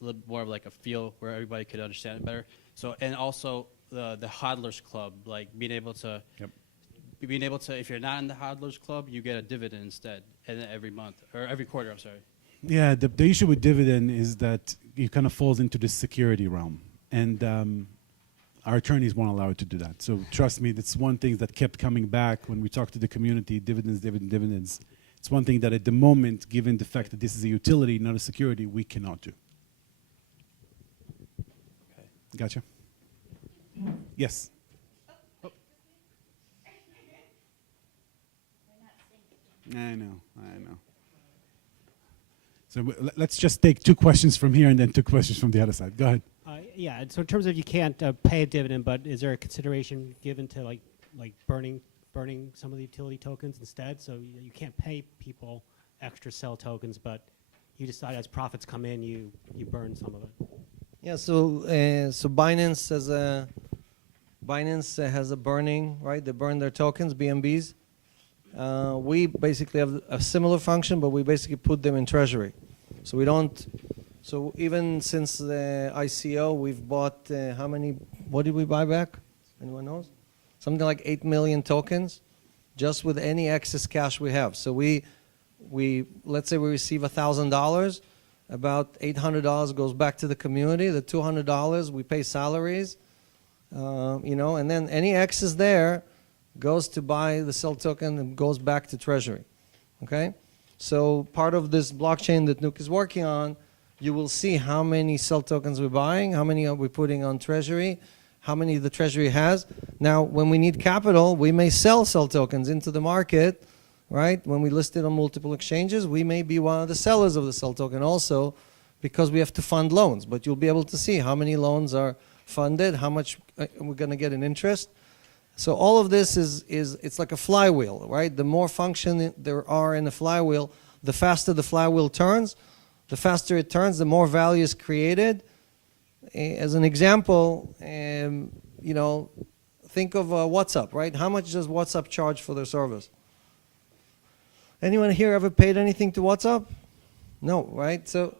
a feel where everybody could understand it better. So and also the hodlers club, like being able to if you're not in the hodlers club, you get a dividend instead, and then every month or every quarter. I'm sorry. Yeah, the issue with dividend is that it kind of falls into the security realm, and our attorneys won't allow it to do that. So trust me, that's one thing that kept coming back when we talked to the community, dividends. It's one thing that at the moment, given the fact that this is a utility, not a security, we cannot do. Okay. Gotcha. Yes. I know. So let's just take 2 questions from here and then 2 questions from the other side. Go ahead. Yeah. So in terms of you can't pay a dividend, but is there a consideration given to like burning some of the utility tokens instead? So you can't pay people extra Cell tokens, but you decide as profits come in, you burn some of it. Yeah. So Binance has a burning, right? They burn their tokens, BNBs. We basically have a similar function, but we basically put them in treasury. So we don't. So even since the ICO, we've bought how many? What did we buy back? Anyone knows? Something like 8 million tokens, just with any excess cash we have. So let's say we receive $1,000, about $800 goes back to the community. The $200 we pay salaries, and then any excess there goes to buy the cell token and goes back to Treasury. Okay? So part of this blockchain that Nuke is working on, you will see how many cell tokens we're buying, how many are we putting on Treasury, how many the Treasury has. Now, when we need capital, we may sell cell tokens into the market, right? When we list it on multiple exchanges, we may be one of the sellers of the cell token also, because we have to fund loans. But you'll be able to see how many loans are funded, how much we're going to get in interest. So all of this it's like a flywheel, right? The more function there are in the flywheel, the faster the flywheel turns. The faster it turns, the more value is created. As an example, think of WhatsApp, right? How much does WhatsApp charge for their service? Anyone here ever paid anything to WhatsApp? No, right? So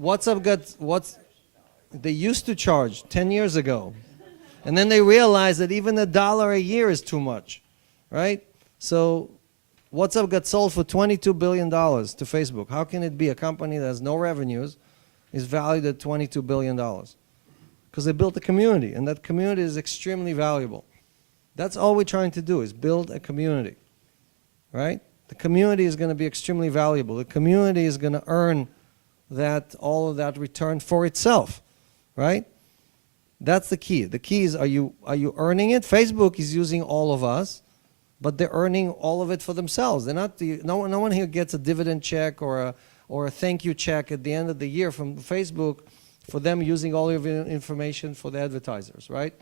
WhatsApp they used to charge 10 years ago. And then they realized that even $1 a year is too much, right? So WhatsApp got sold for $22 billion to Facebook. How can it be a company that has no revenues is valued at $22 billion? Because they built a community, and that community is extremely valuable. That's all we're trying to do, is build a community, right? The community is going to be extremely valuable. The community is going to earn all of that return for itself, right? That's the key. The key is, are you earning it? Facebook is using all of us, but they're earning all of it for themselves. They're not no one here gets a dividend check or a thank you check at the end of the year from Facebook for them using all of your information for the advertisers, right?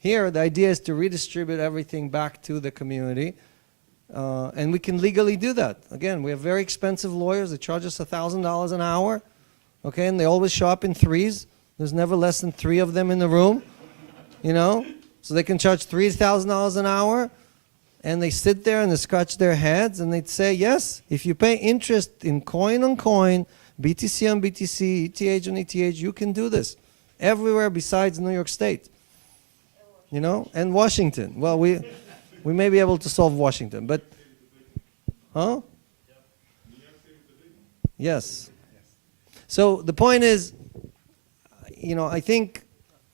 Here, the idea is to redistribute everything back to the community, and we can legally do that. Again, we have very expensive lawyers that charge us $1,000 an hour, okay, and they always show up in threes. There's never less than 3 of them in the room, so they can charge $3,000 an hour. And they sit there and they scratch their heads and they'd say, yes, if you pay interest in coin on coin, BTC on BTC, ETH on ETH, you can do this everywhere besides New York State, and Washington. Well, we may be able to solve Washington, but, huh? Yes. So the point is, I think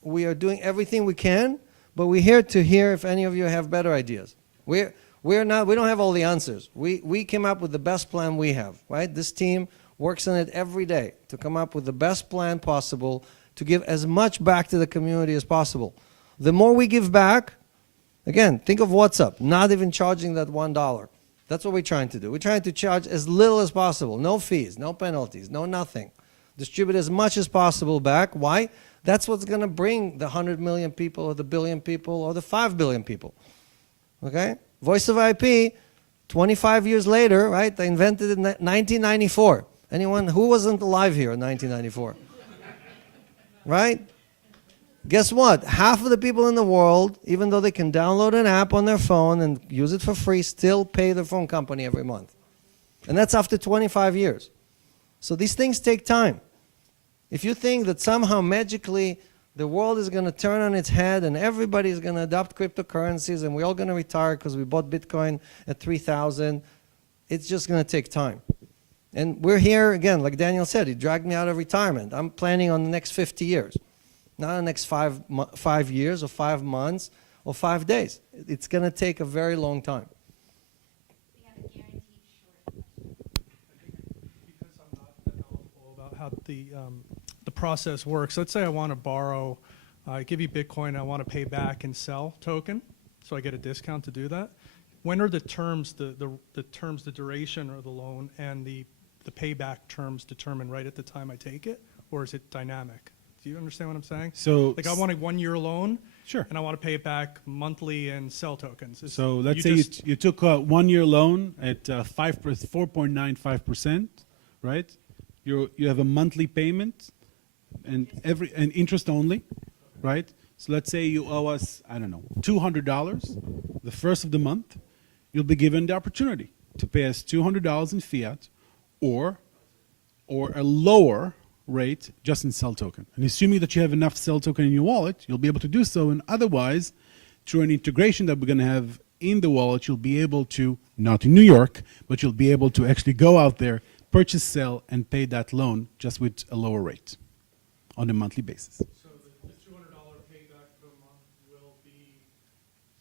we are doing everything we can, but we're here to hear if any of you have better ideas. We don't have all the answers. We came up with the best plan we have, right? This team works on it every day to come up with the best plan possible to give as much back to the community as possible. The more we give back, again, think of WhatsApp, not even charging that $1. That's what we're trying to do. We're trying to charge as little as possible. No fees, no penalties, no nothing. Distribute as much as possible back. Why? That's what's going to bring the 100 million people or the billion people or the 5 billion people. Okay? Voice of IP, 25 years later, right? They invented it in 1994. Anyone who wasn't alive here in 1994? Right? Guess what? Half of the people in the world, even though they can download an app on their phone and use it for free, still pay their phone company every month. And that's after 25 years. So these things take time. If you think that somehow magically the world is going to turn on its head and everybody is going to adopt cryptocurrencies and we're all going to retire because we bought Bitcoin at 3,000, it's just going to take time. And we're here, again, like Daniel said, he dragged me out of retirement. I'm planning on the next 50 years, not the next 5 years or 5 months or 5 days. It's going to take a very long time. Because I'm not that knowledgeable about how the process works. Let's say I want to borrow, I give you Bitcoin, I want to pay back and sell token, so I get a discount to do that. When are the terms, the terms, the duration of the loan and the payback terms determined right at the time I take it, or is it dynamic? Do you understand what I'm saying? So, like I want a 1-year loan, sure, and I want to pay it back monthly and sell tokens. So let's say you took a 1-year loan at 4.95%, right? You have a monthly payment, and interest only, right? So let's say you owe us, I don't know, $200 the first of the month. You'll be given the opportunity to pay us $200 in fiat, or a lower rate just in cell token. And assuming that you have enough cell token in your wallet, you'll be able to do so. And otherwise, through an integration that we're going to have in the wallet, you'll be able to, not in New York, but you'll be able to actually go out there, purchase cell, and pay that loan just with a lower rate on a monthly basis. So the $200 payback per month will be,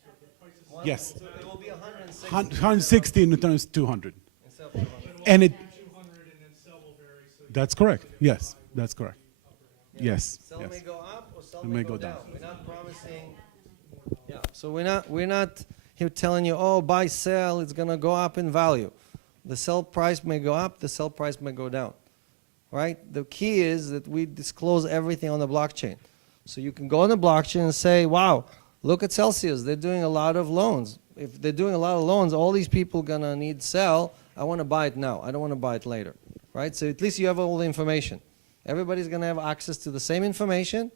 so the price is Yes. So it will be 160. 160 in returns 200. Instead of 200. And it, 200 and then cell will vary. So that's correct. Yes, that's correct. Yes. Cell yes. may go up or cell It may go down. We're not promising. Yeah. So we're not here telling you, oh, buy sell, it's gonna go up in value. The sell price may go up, the sell price may go down. Right? The key is that we disclose everything on the blockchain. So you can go on the blockchain and say, wow, look at Celsius, they're doing a lot of loans. If they're doing a lot of loans, all these people gonna need sell. I want to buy it now. I don't want to buy it later. Right? So at least you have all the information. Everybody's going to have access to the same information,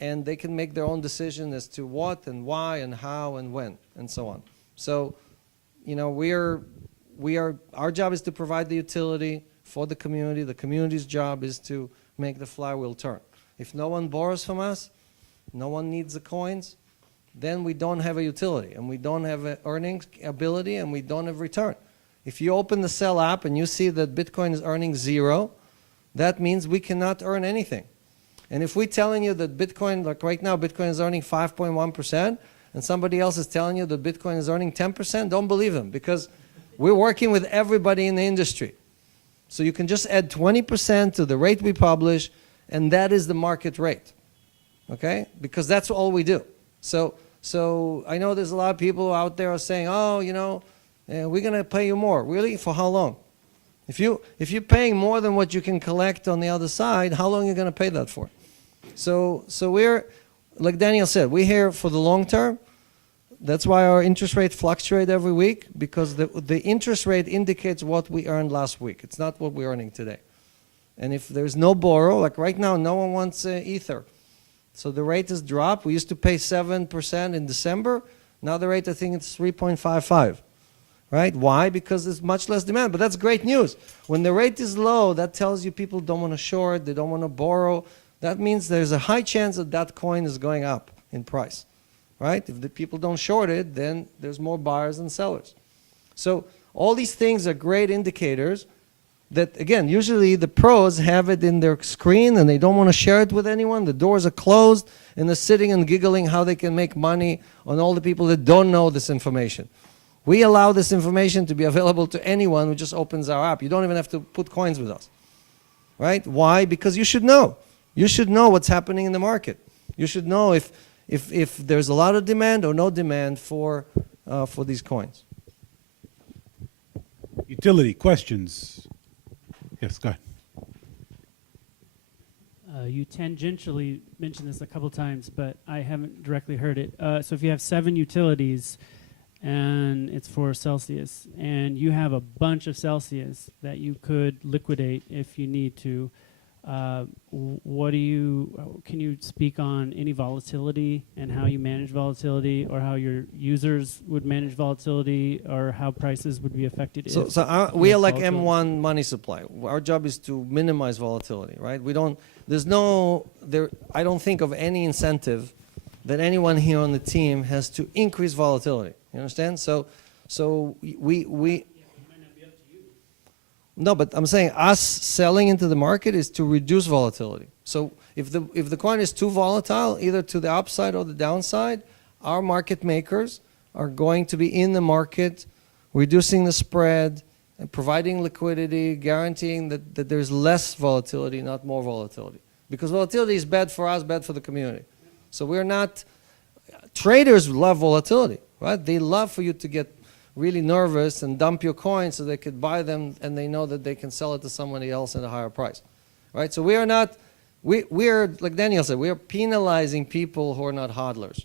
and they can make their own decision as to what and why and how and when and so on. So, you know, our job is to provide the utility for the community. The community's job is to make the flywheel turn. If no one borrows from us, no one needs the coins, then we don't have a utility, and we don't have an earnings ability, and we don't have return. If you open the Sell app and you see that Bitcoin is earning 0, that means we cannot earn anything. And if we're telling you that Bitcoin, like right now, Bitcoin is earning 5.1%, and somebody else is telling you that Bitcoin is earning 10%, don't believe them, because we're working with everybody in the industry. So you can just add 20% to the rate we publish, and that is the market rate, okay? Because that's all we do. So I know there's a lot of people out there saying, oh, you know, we're going to pay you more. Really? For how long? If you're paying more than what you can collect on the other side, how long are you going to pay that for? So we're, like Daniel said, we're here for the long term. That's why our interest rate fluctuate every week, because the interest rate indicates what we earned last week. It's not what we're earning today. And if there's no borrow, like right now, no one wants Ether. So the rate has dropped. We used to pay 7% in December. Now the rate, I think it's 3.55. Right? Why? Because there's much less demand. But that's great news. When the rate is low, that tells you people don't want to short, they don't want to borrow. That means there's a high chance that that coin is going up in price. Right? If the people don't short it, then there's more buyers than sellers. So all these things are great indicators that, again, usually the pros have it in their screen and they don't want to share it with anyone. The doors are closed and they're sitting and giggling how they can make money on all the people that don't know this information. We allow this information to be available to anyone who just opens our app. You don't even have to put coins with us. Right? Why? Because you should know. You should know what's happening in the market. You should know if there's a lot of demand or no demand for these coins. Utility questions. Yes, go ahead. You tangentially mentioned this a couple times, but I haven't directly heard it. So if you have 7 utilities, and it's for Celsius, and you have a bunch of Celsius that you could liquidate if you need to, can you speak on any volatility and how you manage volatility, or how your users would manage volatility, or how prices would be affected? We are like M1 money supply. Our job is to minimize volatility, right? I don't think of any incentive that anyone here on the team has to increase volatility. You understand? So we no, but I'm saying us selling into the market is to reduce volatility. So if the coin is too volatile, either to the upside or the downside, our market makers are going to be in the market, reducing the spread and providing liquidity, guaranteeing that there's less volatility, not more volatility. Because volatility is bad for us, bad for the community. So we're not, traders love volatility, right? They love for you to get really nervous and dump your coins so they could buy them and they know that they can sell it to somebody else at a higher price, right? So we are not, we're, like Daniel said, we are penalizing people who are not hodlers.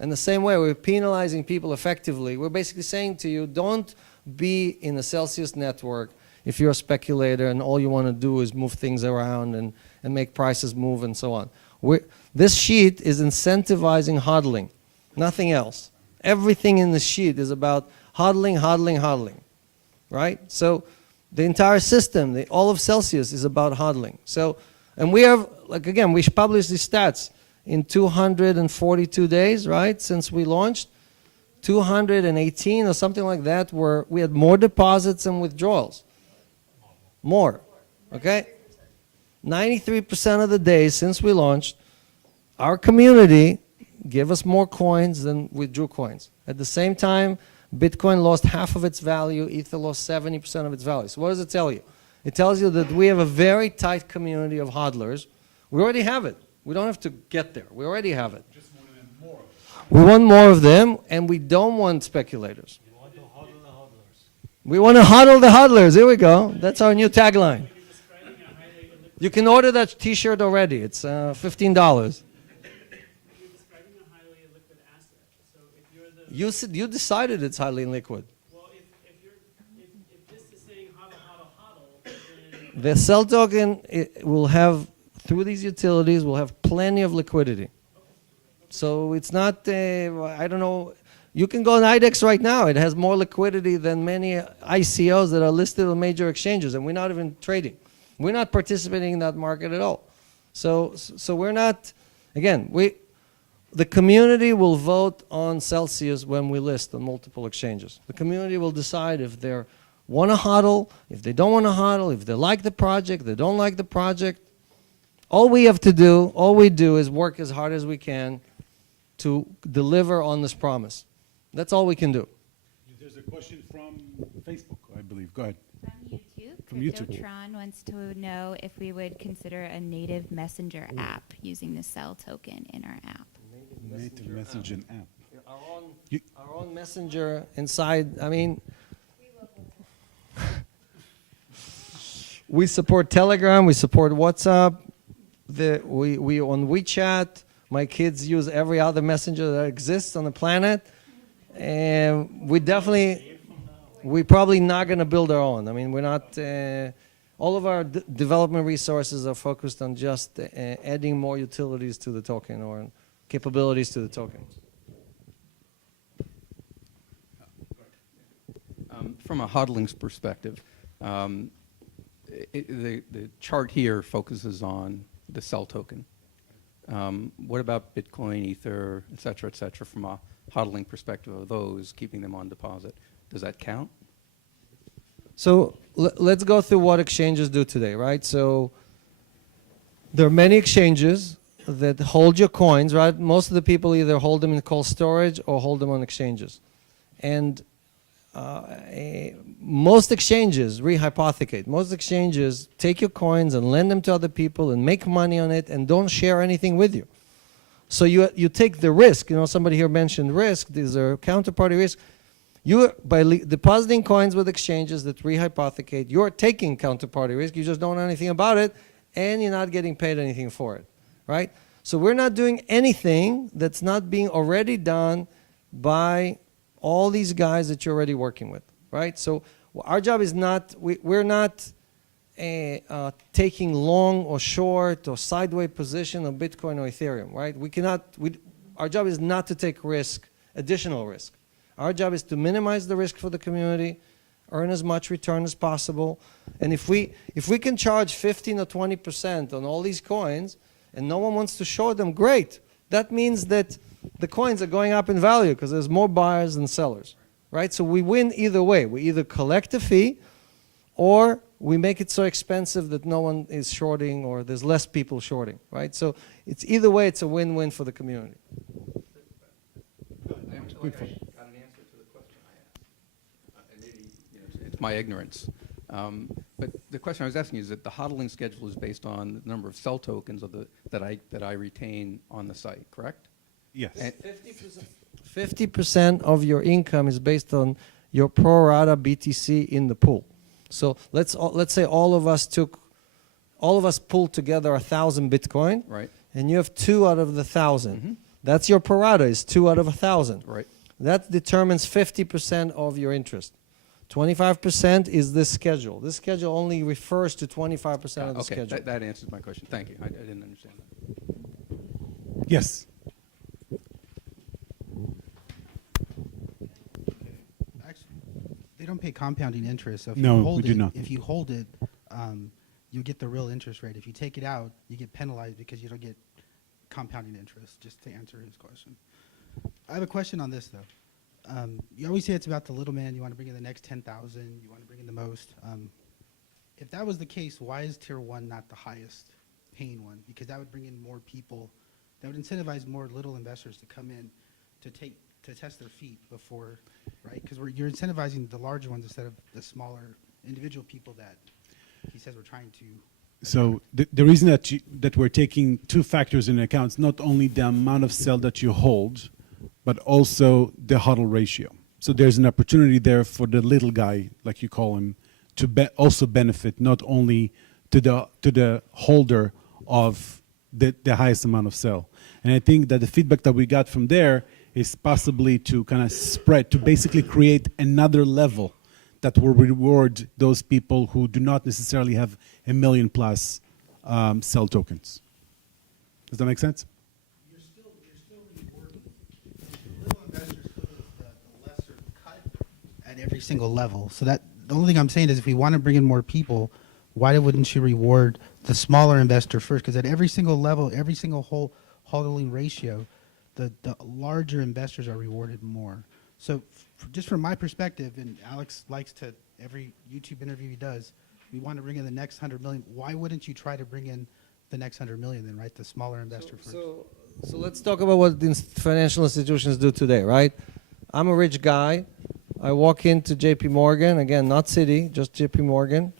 In the same way, we're penalizing people effectively. We're basically saying to you, don't be in the Celsius network if you're a speculator and all you want to do is move things around and make prices move and so on. This sheet is incentivizing hodling, nothing else. Everything in the sheet is about hodling, right? So The entire system, all of Celsius is about hodling. So, and we have, like again, we published these stats in 242 days, right, since we launched. 218 or something like that, where we had more deposits and withdrawals. More, okay? 93% of the days since we launched, our community gave us more coins than withdrew coins. At the same time, Bitcoin lost half of its value, Ether lost 70% of its value. So what does it tell you? It tells you that we have a very tight community of hodlers. We already have it. We don't have to get there. We already have it. We want more of them, and we don't want speculators. We want to hodl the hodlers. Here we go. That's our new tagline. You can order that T-shirt already. It's $15. You decided it's highly liquid. The cell token will have, through these utilities, will have plenty of liquidity. So it's not, I don't know, you can go on IDEX right now. It has more liquidity than many ICOs that are listed on major exchanges, and we're not even trading. We're not participating in that market at all. So we're not, again, the community will vote on Celsius when we list on multiple exchanges. The community will decide if they want to hodl, if they don't want to hodl, if they like the project, they don't like the project. All we have to do, all we do is work as hard as we can to deliver on this promise. That's all we can do. There's a question from Facebook, I believe. Go ahead. From YouTube. Tron wants to know if we would consider a native messenger app using the cell token in our app. Native messenger app. Our own messenger inside, I mean, we support Telegram, we support WhatsApp, we on WeChat. My kids use every other messenger that exists on the planet. And we're probably not going to build our own. I mean, we're not, all of our development resources are focused on just adding more utilities to the token or capabilities to the token. From a hodling's perspective, the chart here focuses on the cell token. What about Bitcoin, Ether, et cetera, from a hodling perspective of those, keeping them on deposit? Does that count? So let's go through what exchanges do today, right? So there are many exchanges that hold your coins, right? Most of the people either hold them in cold storage or hold them on exchanges. And most exchanges rehypothecate. Most exchanges take your coins and lend them to other people and make money on it and don't share anything with you. So you take the risk. You know, somebody here mentioned risk. These are counterparty risk. By depositing coins with exchanges that rehypothecate, you're taking counterparty risk. You just don't know anything about it, and you're not getting paid anything for it, right? So we're not doing anything that's not being already done by all these guys that you're already working with, right? So our job is not, we're not taking long or short or sideways position on Bitcoin or Ethereum, right? Our job is not to take risk, additional risk. Our job is to minimize the risk for the community, earn as much return as possible. And if we can charge 15 or 20% on all these coins and no one wants to show them, great. That means that the coins are going up in value because there's more buyers than sellers, right? So we win either way. We either collect a fee or we make it so expensive that no one is shorting or there's less people shorting, right? So it's either way, it's a win-win for the community. It's my ignorance. But the question I was asking is that the hodling schedule is based on the number of cell tokens that I retain on the site, correct? Yes. 50% of your income is based on your pro rata BTC in the pool. So let's say all of us pulled together 1,000 Bitcoin, right? And you have 2 out of the 1,000. Mm-hmm. That's your pro rata, is 2 out of 1,000. Right. That determines 50% of your interest. 25% is this schedule. This schedule only refers to 25% of the schedule. Okay, that answers my question. Thank you. I didn't understand that. Yes. They don't pay compounding interest. So if No, you we hold do it, not. if you hold it, you'll get the real interest rate. If you take it out, you get penalized because you don't get compounding interest, just to answer his question. I have a question on this, though. You always say it's about the little man. You want to bring in the next 10,000. You want to bring in the most. If that was the case, why is Tier 1 not the highest paying one? Because that would bring in more people. That would incentivize more little investors to come in to test their feet before, right? Because you're incentivizing the larger ones instead of the smaller individual people that he says we're trying to. So the reason that we're taking two factors into account is not only the amount of cell that you hold, but also the HODL ratio. So there's an opportunity there for the little guy, like you call him, to also benefit not only to the holder of the highest amount of cell. And I think that the feedback that we got from there is possibly to kind of spread, to basically create another level that will reward those people who do not necessarily have 1 million plus cell tokens. Does that make sense? You're still rewarding the little investors still get the lesser cut at every single level. So that the only thing I'm saying is if we want to bring in more people, why wouldn't you reward the smaller investor first? Because at every single level, every single whole hodling ratio, the larger investors are rewarded more. So just from my perspective, and Alex likes to, every YouTube interview he does, we want to bring in the next 100 million. Why wouldn't you try to bring in the next 100 million then, right? The smaller investor first. So let's talk about what the financial institutions do today, right? I'm a rich guy. I walk into JP Morgan, again, not Citi, just JP Morgan,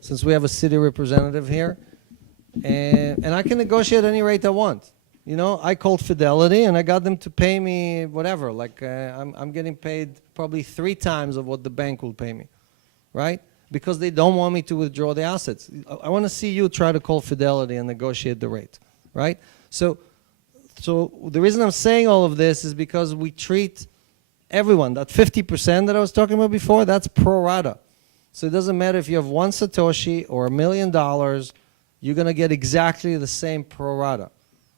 since we have a Citi representative here. And I can negotiate any rate I want. You know, I called Fidelity and I got them to pay me whatever. Like I'm getting paid probably 3 times of what the bank will pay me, right? Because they don't want me to withdraw the assets. I want to see you try to call Fidelity and negotiate the rate, right? So the reason I'm saying all of this is because we treat everyone, that 50% that I was talking about before, that's pro rata. So it doesn't matter if you have 1 Satoshi or $1 million, you're going to get exactly the same pro rata.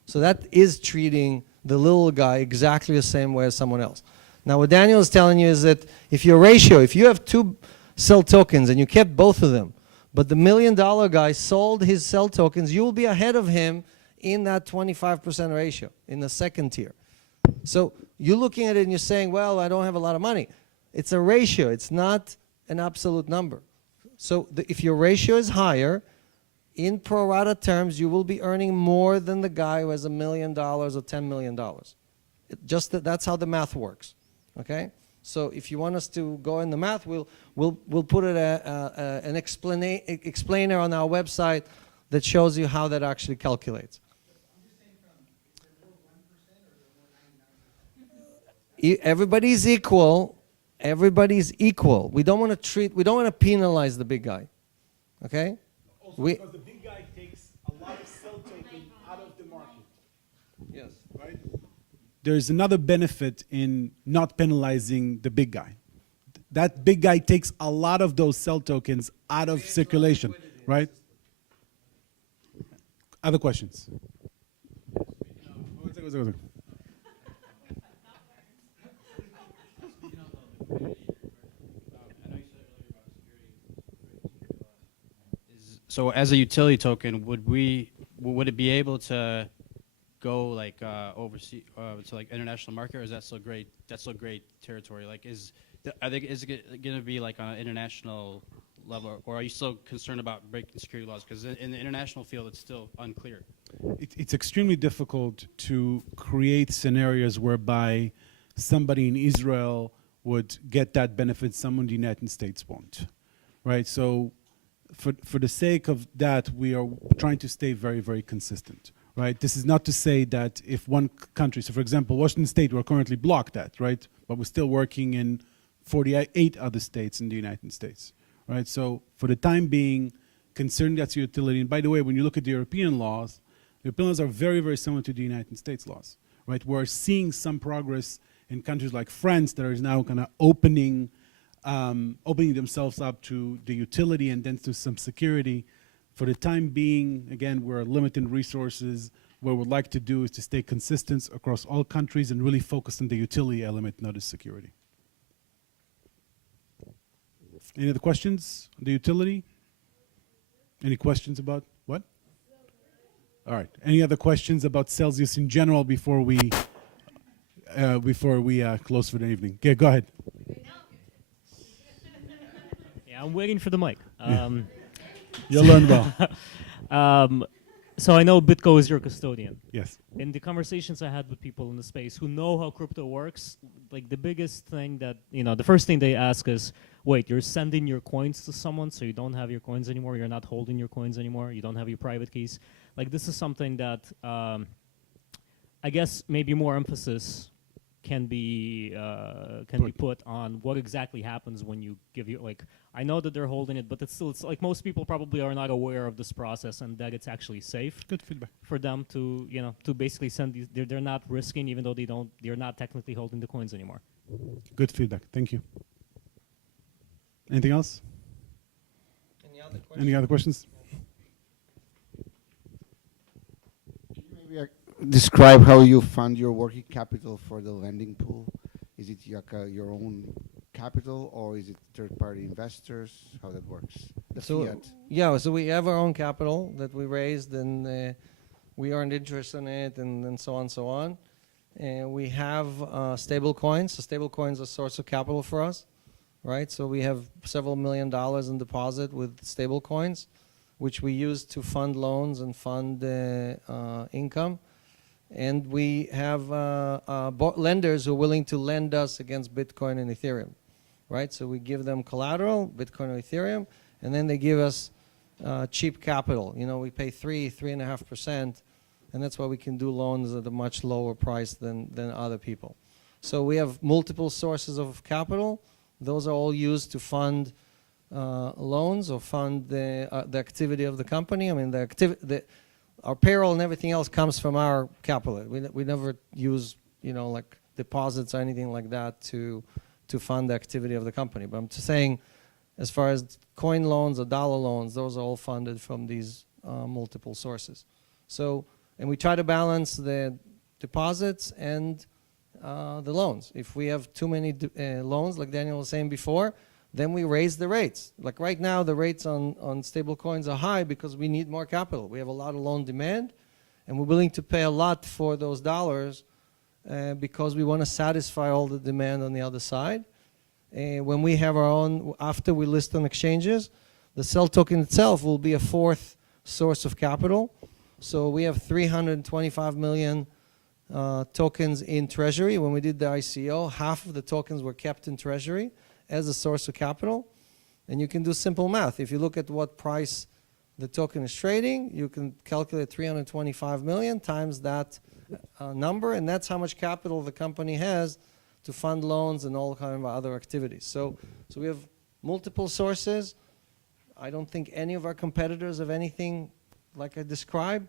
So that is treating the little guy exactly the same way as someone else. Now what Daniel is telling you is that if your ratio, if you have 2 cell tokens and you kept both of them, but the $1 million guy sold his cell tokens, you will be ahead of him in that 25% ratio, in the second tier. So you're looking at it and you're saying, well, I don't have a lot of money. It's a ratio. It's not an absolute number. So if your ratio is higher, in pro rata terms, you will be earning more than the guy who has $1 million or $10 million. That's how the math works, okay? So if you want us to go in the math, we'll put it an explainer on our website that shows you how that actually calculates. Everybody's equal. Everybody's equal. We don't want to penalize the big guy, okay? Because the big guy takes a lot of cell token out of the market. Yes. Right? There's another benefit in not penalizing the big guy. That big guy takes a lot of those cell tokens out of circulation, right? Other questions? One second. So as a utility token, would it be able to go like overseas to like international market, or is that still great? That's still great territory. Like, is it going to be like on an international level, or are you still concerned about breaking security laws? Because in the international field, it's still unclear. It's extremely difficult to create scenarios whereby somebody in Israel would get that benefit, someone in the United States won't, right? So for the sake of that, we are trying to stay very, very consistent, right? This is not to say that if one country, so for example, Washington State, we're currently blocked at, right? But we're still working in 48 other states in the United States, right? So for the time being, considering that's utility, and by the way, when you look at the European laws are very, very similar to the United States laws, right? We're seeing some progress in countries like France that are now kind of opening themselves up to the utility and then to some security. For the time being, again, we're limited resources. What we'd like to do is to stay consistent across all countries and really focus on the utility element, not the security. Any other questions? The utility? Any questions about what? All right. Any other questions about Celsius in general before we close for the evening? Yeah, go ahead. Yeah, I'm waiting for the mic. You'll learn well. So I know BitGo is your custodian. Yes. In the conversations I had with people in the space who know how crypto works, like the biggest thing that, the first thing they ask is, wait, you're sending your coins to someone, so you don't have your coins anymore, you're not holding your coins anymore, you don't have your private keys. Like, this is something that I guess maybe more emphasis can be put on what exactly happens when you give you, like, I know that they're holding it, but it's like most people probably are not aware of this process and that it's actually safe. Good feedback. For them to, to basically send these, they're not risking, even though they're not technically holding the coins anymore. Good feedback. Thank you. Anything else? Any other questions? Maybe describe how you fund your working capital for the lending pool. Is it like your own capital, or is it third-party investors? How that works? The fiat. Yeah, so we have our own capital that we raised, and we earned interest on it, and so on and so on. And we have stable coins. So stable coins are a source of capital for us, right? So we have several $1 million in deposit with stable coins, which we use to fund loans and fund income. And we have lenders who are willing to lend us against Bitcoin and Ethereum, right? So we give them collateral, Bitcoin or Ethereum, and then they give us cheap capital. We pay 3.5%, and that's why we can do loans at a much lower price than other people. So we have multiple sources of capital. Those are all used to fund loans or fund the activity of the company. I mean, our payroll and everything else comes from our capital. We never use, like deposits or anything like that to fund the activity of the company. But I'm just saying, as far as coin loans or dollar loans, those are all funded from these multiple sources. So, and we try to balance the deposits and the loans. If we have too many loans, like Daniel was saying before, then we raise the rates. Like right now, the rates on stable coins are high because we need more capital. We have a lot of loan demand, and we're willing to pay a lot for those dollars because we want to satisfy all the demand on the other side. When we have our own, after we list on exchanges, the CEL token itself will be a fourth source of capital. So we have 325 million tokens in treasury. When we did the ICO, half of the tokens were kept in treasury as a source of capital. And you can do simple math. If you look at what price the token is trading, you can calculate 325 million times that number, and that's how much capital the company has to fund loans and all kind of other activities. So we have multiple sources. I don't think any of our competitors have anything like I described.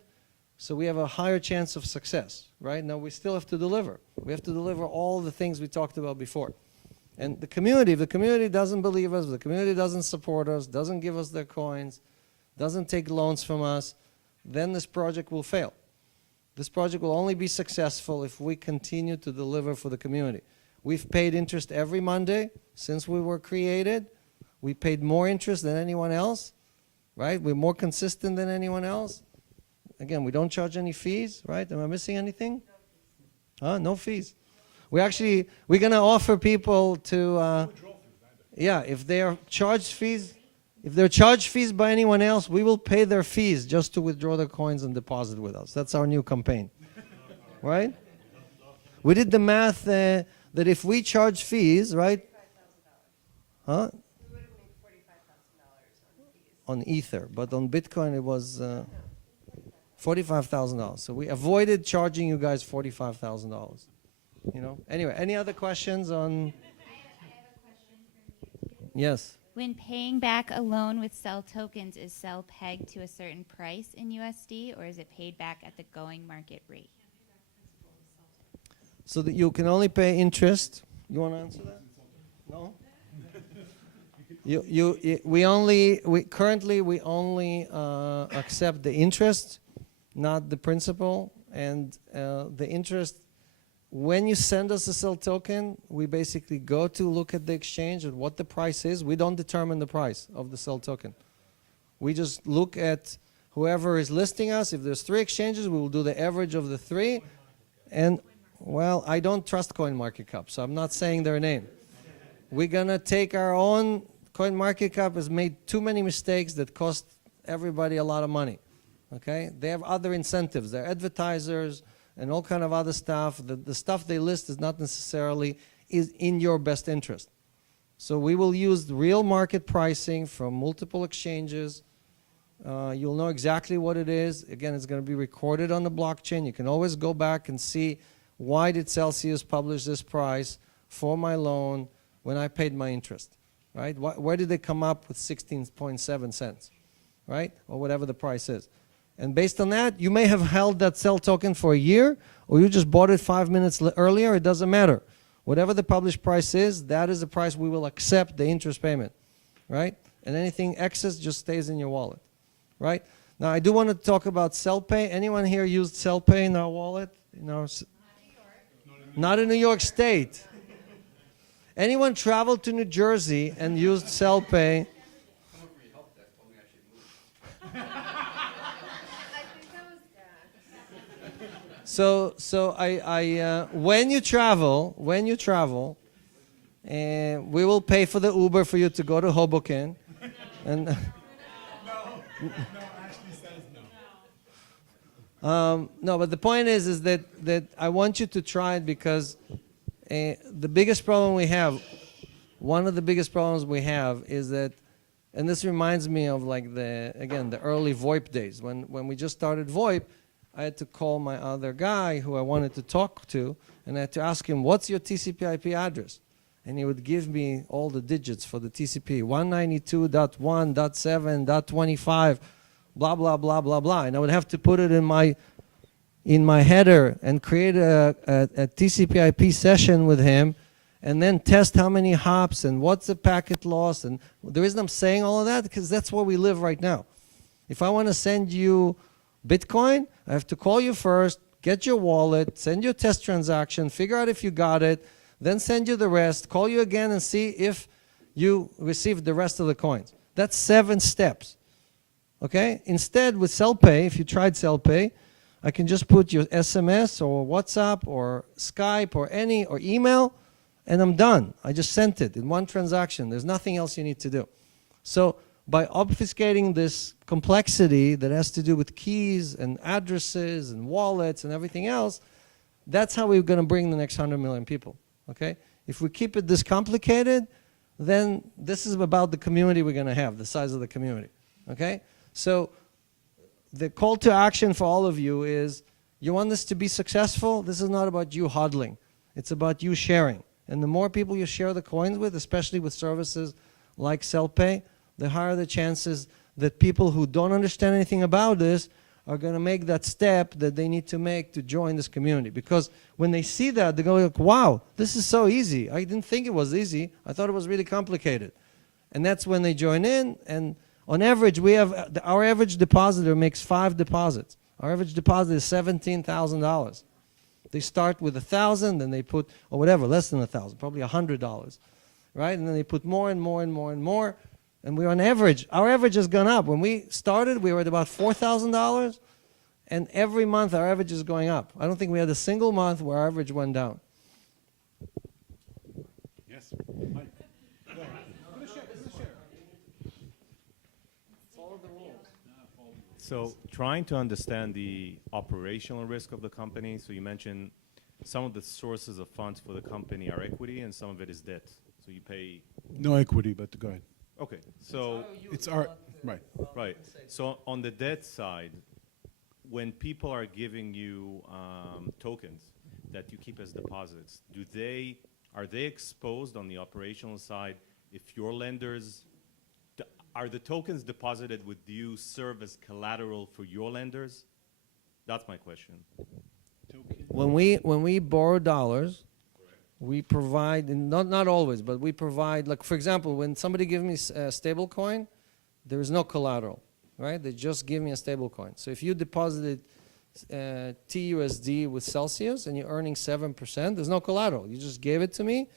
So we have a higher chance of success, right? Now we still have to deliver. We have to deliver all the things we talked about before. And the community, if the community doesn't believe us, if the community doesn't support us, doesn't give us their coins, doesn't take loans from us, then this project will fail. This project will only be successful if we continue to deliver for the community. We've paid interest every Monday since we were created. We paid more interest than anyone else, right? We're more consistent than anyone else. Again, we don't charge any fees, right? Am I missing anything? No fees. We're going to offer people to, if they're charged fees, if they're charged fees by anyone else, we will pay their fees just to withdraw their coins and deposit with us. That's our new campaign, right? We did the math that if we charge fees, right? Huh? On Ether, but on Bitcoin it was $45,000. So we avoided charging you guys $45,000. Anyway, any other questions on? I have a question for you. Yes. When paying back a loan with CEL tokens, is CEL pegged to a certain price in USD, or is it paid back at the going market rate? So that you can only pay interest. You want to answer that? No. Currently we only accept the interest, not the principal, and the interest when you send us a cell token, we basically go to look at the exchange and what the price is. We don't determine the price of the cell token. We just look at whoever is listing us. If there's 3 exchanges, we will do the average of the 3. And, well, I don't trust CoinMarketCap, so I'm not saying their name. We're going to take our own. CoinMarketCap has made too many mistakes that cost everybody a lot of money. Okay? They have other incentives. They're advertisers and all kind of other stuff. The stuff they list is not necessarily is in your best interest. So we will use the real market pricing from multiple exchanges. You'll know exactly what it is. Again, it's going to be recorded on the blockchain. You can always go back and see, why did Celsius publish this price for my loan when I paid my interest, right? Where did they come up with 16.7 cents, right? Or whatever the price is. And based on that, you may have held that cell token for a year, or you just bought it 5 minutes earlier. It doesn't matter. Whatever the published price is, that is the price we will accept the interest payment, right? And anything excess just stays in your wallet, right? Now, I do want to talk about CellPay. Anyone here used CellPay in our wallet? Not in New York State. Anyone traveled to New Jersey and used CellPay? So when you travel, we will pay for the Uber for you to go to Hoboken. And no, but the point is that I want you to try it, because the biggest problem we have, one of the biggest problems we have is that, and this reminds me of like the early VoIP days. When we just started VoIP, I had to call my other guy who I wanted to talk to, and I had to ask him, what's your TCP/IP address? And he would give me all the digits for the TCP, 192.1.7.25, blah, blah, blah, blah, blah. And I would have to put it in my header and create a TCP/IP session with him, and then test how many hops and what's the packet loss. And the reason I'm saying all of that, because that's where we live right now. If I want to send you Bitcoin, I have to call you first, get your wallet, send you a test transaction, figure out if you got it, then send you the rest, call you again and see if you received the rest of the coins. That's 7 steps. Okay? Instead, with CellPay, if you tried CellPay, I can just put your SMS or WhatsApp or Skype or email, and I'm done. I just sent it in one transaction. There's nothing else you need to do. So by obfuscating this complexity that has to do with keys and addresses and wallets and everything else, that's how we're going to bring the next 100 million people. Okay? If we keep it this complicated, then this is about the community we're going to have, the size of the community. Okay? So the call to action for all of you is, you want this to be successful? This is not about you hodling. It's about you sharing. And the more people you share the coins with, especially with services like CellPay, the higher the chances that people who don't understand anything about this are going to make that step that they need to make to join this community. Because when they see that, they go like, wow, this is so easy. I didn't think it was easy. I thought it was really complicated. And that's when they join in. And on average, we have, our average depositor makes 5 deposits. Our average deposit is $17,000. They start with 1,000, then they put, or whatever, less than 1,000, probably $100, right? And then they put more and more and more and more. And we're on average, our average has gone up. When we started, we were at about $4,000, and every month our average is going up. I don't think we had a single month where our average went down. Yes. So trying to understand the operational risk of the company, so you mentioned some of the sources of funds for the company are equity and some of it is debt. So you pay... No equity, but go ahead. Okay, so... It's our... Right. Right. So on the debt side, when people are giving you tokens that you keep as deposits, are they exposed on the operational side if your lenders... Are the tokens deposited with you serve as collateral for your lenders? That's my question. When we borrow dollars, we provide, and not always, but we provide, like for example, when somebody gives me a stable coin, there is no collateral, right? They just give me a stable coin. So if you deposited TUSD with Celsius and you're earning 7%, there's no collateral. You just gave it to me.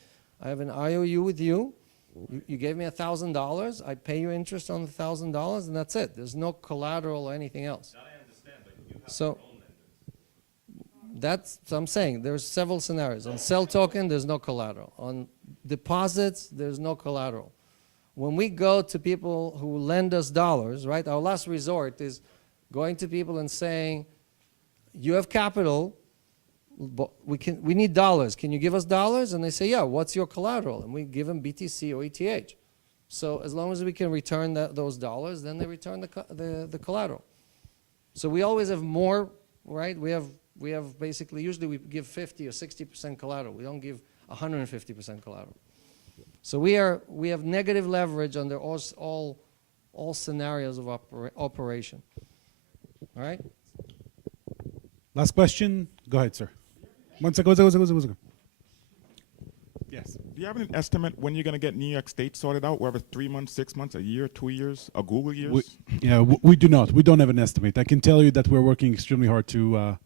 I have an IOU with you. You gave me $1,000. I pay you interest on the $1,000, and that's it. There's no collateral or anything else. That I understand, but you have So your own lenders. that's what I'm saying. There's several scenarios. On cell token, there's no collateral. On deposits, there's no collateral. When we go to people who lend us dollars, right, our last resort is going to people and saying, you have capital, but we need dollars. Can you give us dollars? And they say, yeah, what's your collateral? And we give them BTC or ETH. So as long as we can return those dollars, then they return the collateral. So we always have more, right? We have basically, usually we give 50 or 60% collateral. We don't give 150% collateral. So we have negative leverage under all scenarios of operation. All right? Last question. Go ahead, sir. One second. Yes. Do you have an estimate when you're going to get New York State sorted out, whether 3 months, 6 months, a year, 2 years, or Google years? We do not. We don't have an estimate. I can tell you that we're working extremely hard to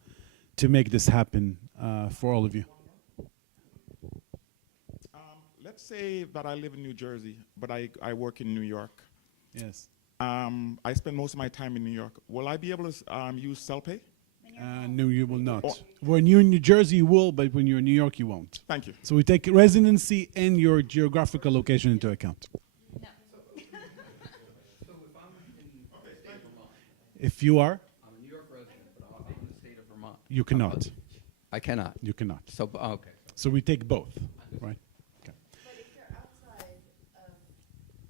make this happen for all of you. Let's say that I live in New Jersey, but I work in New York. Yes. I spend most of my time in New York. Will I be able to use CellPay? No, you will not. When you're in New Jersey, you will, but when you're in New York, you won't. Thank you. So we take residency and your geographical location into account. If you are? I'm a New York resident, but I'm in the state of Vermont. You cannot. I cannot. You cannot. So, okay. So we take both, right? Okay. But if you're outside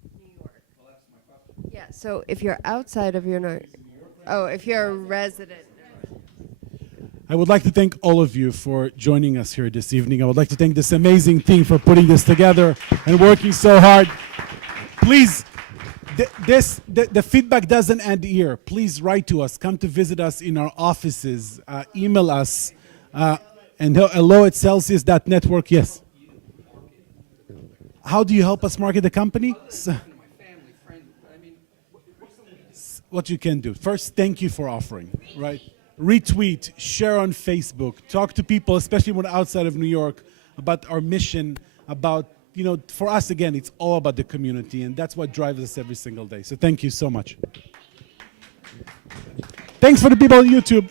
of New York. Well, that's my question. Yeah, so if you're outside of if you're a resident. I would like to thank all of you for joining us here this evening. I would like to thank this amazing team for putting this together and working so hard. Please, the feedback doesn't end here. Please write to us. Come to visit us in our offices. Email us. And hello@celsius.network. Yes. How do you help us market the company? What you can do. First, thank you for offering, right? Retweet, share on Facebook, talk to people, especially when outside of New York, about our mission, about, for us, again, it's all about the community, and that's what drives us every single day. So thank you so much. Thanks for the people on YouTube.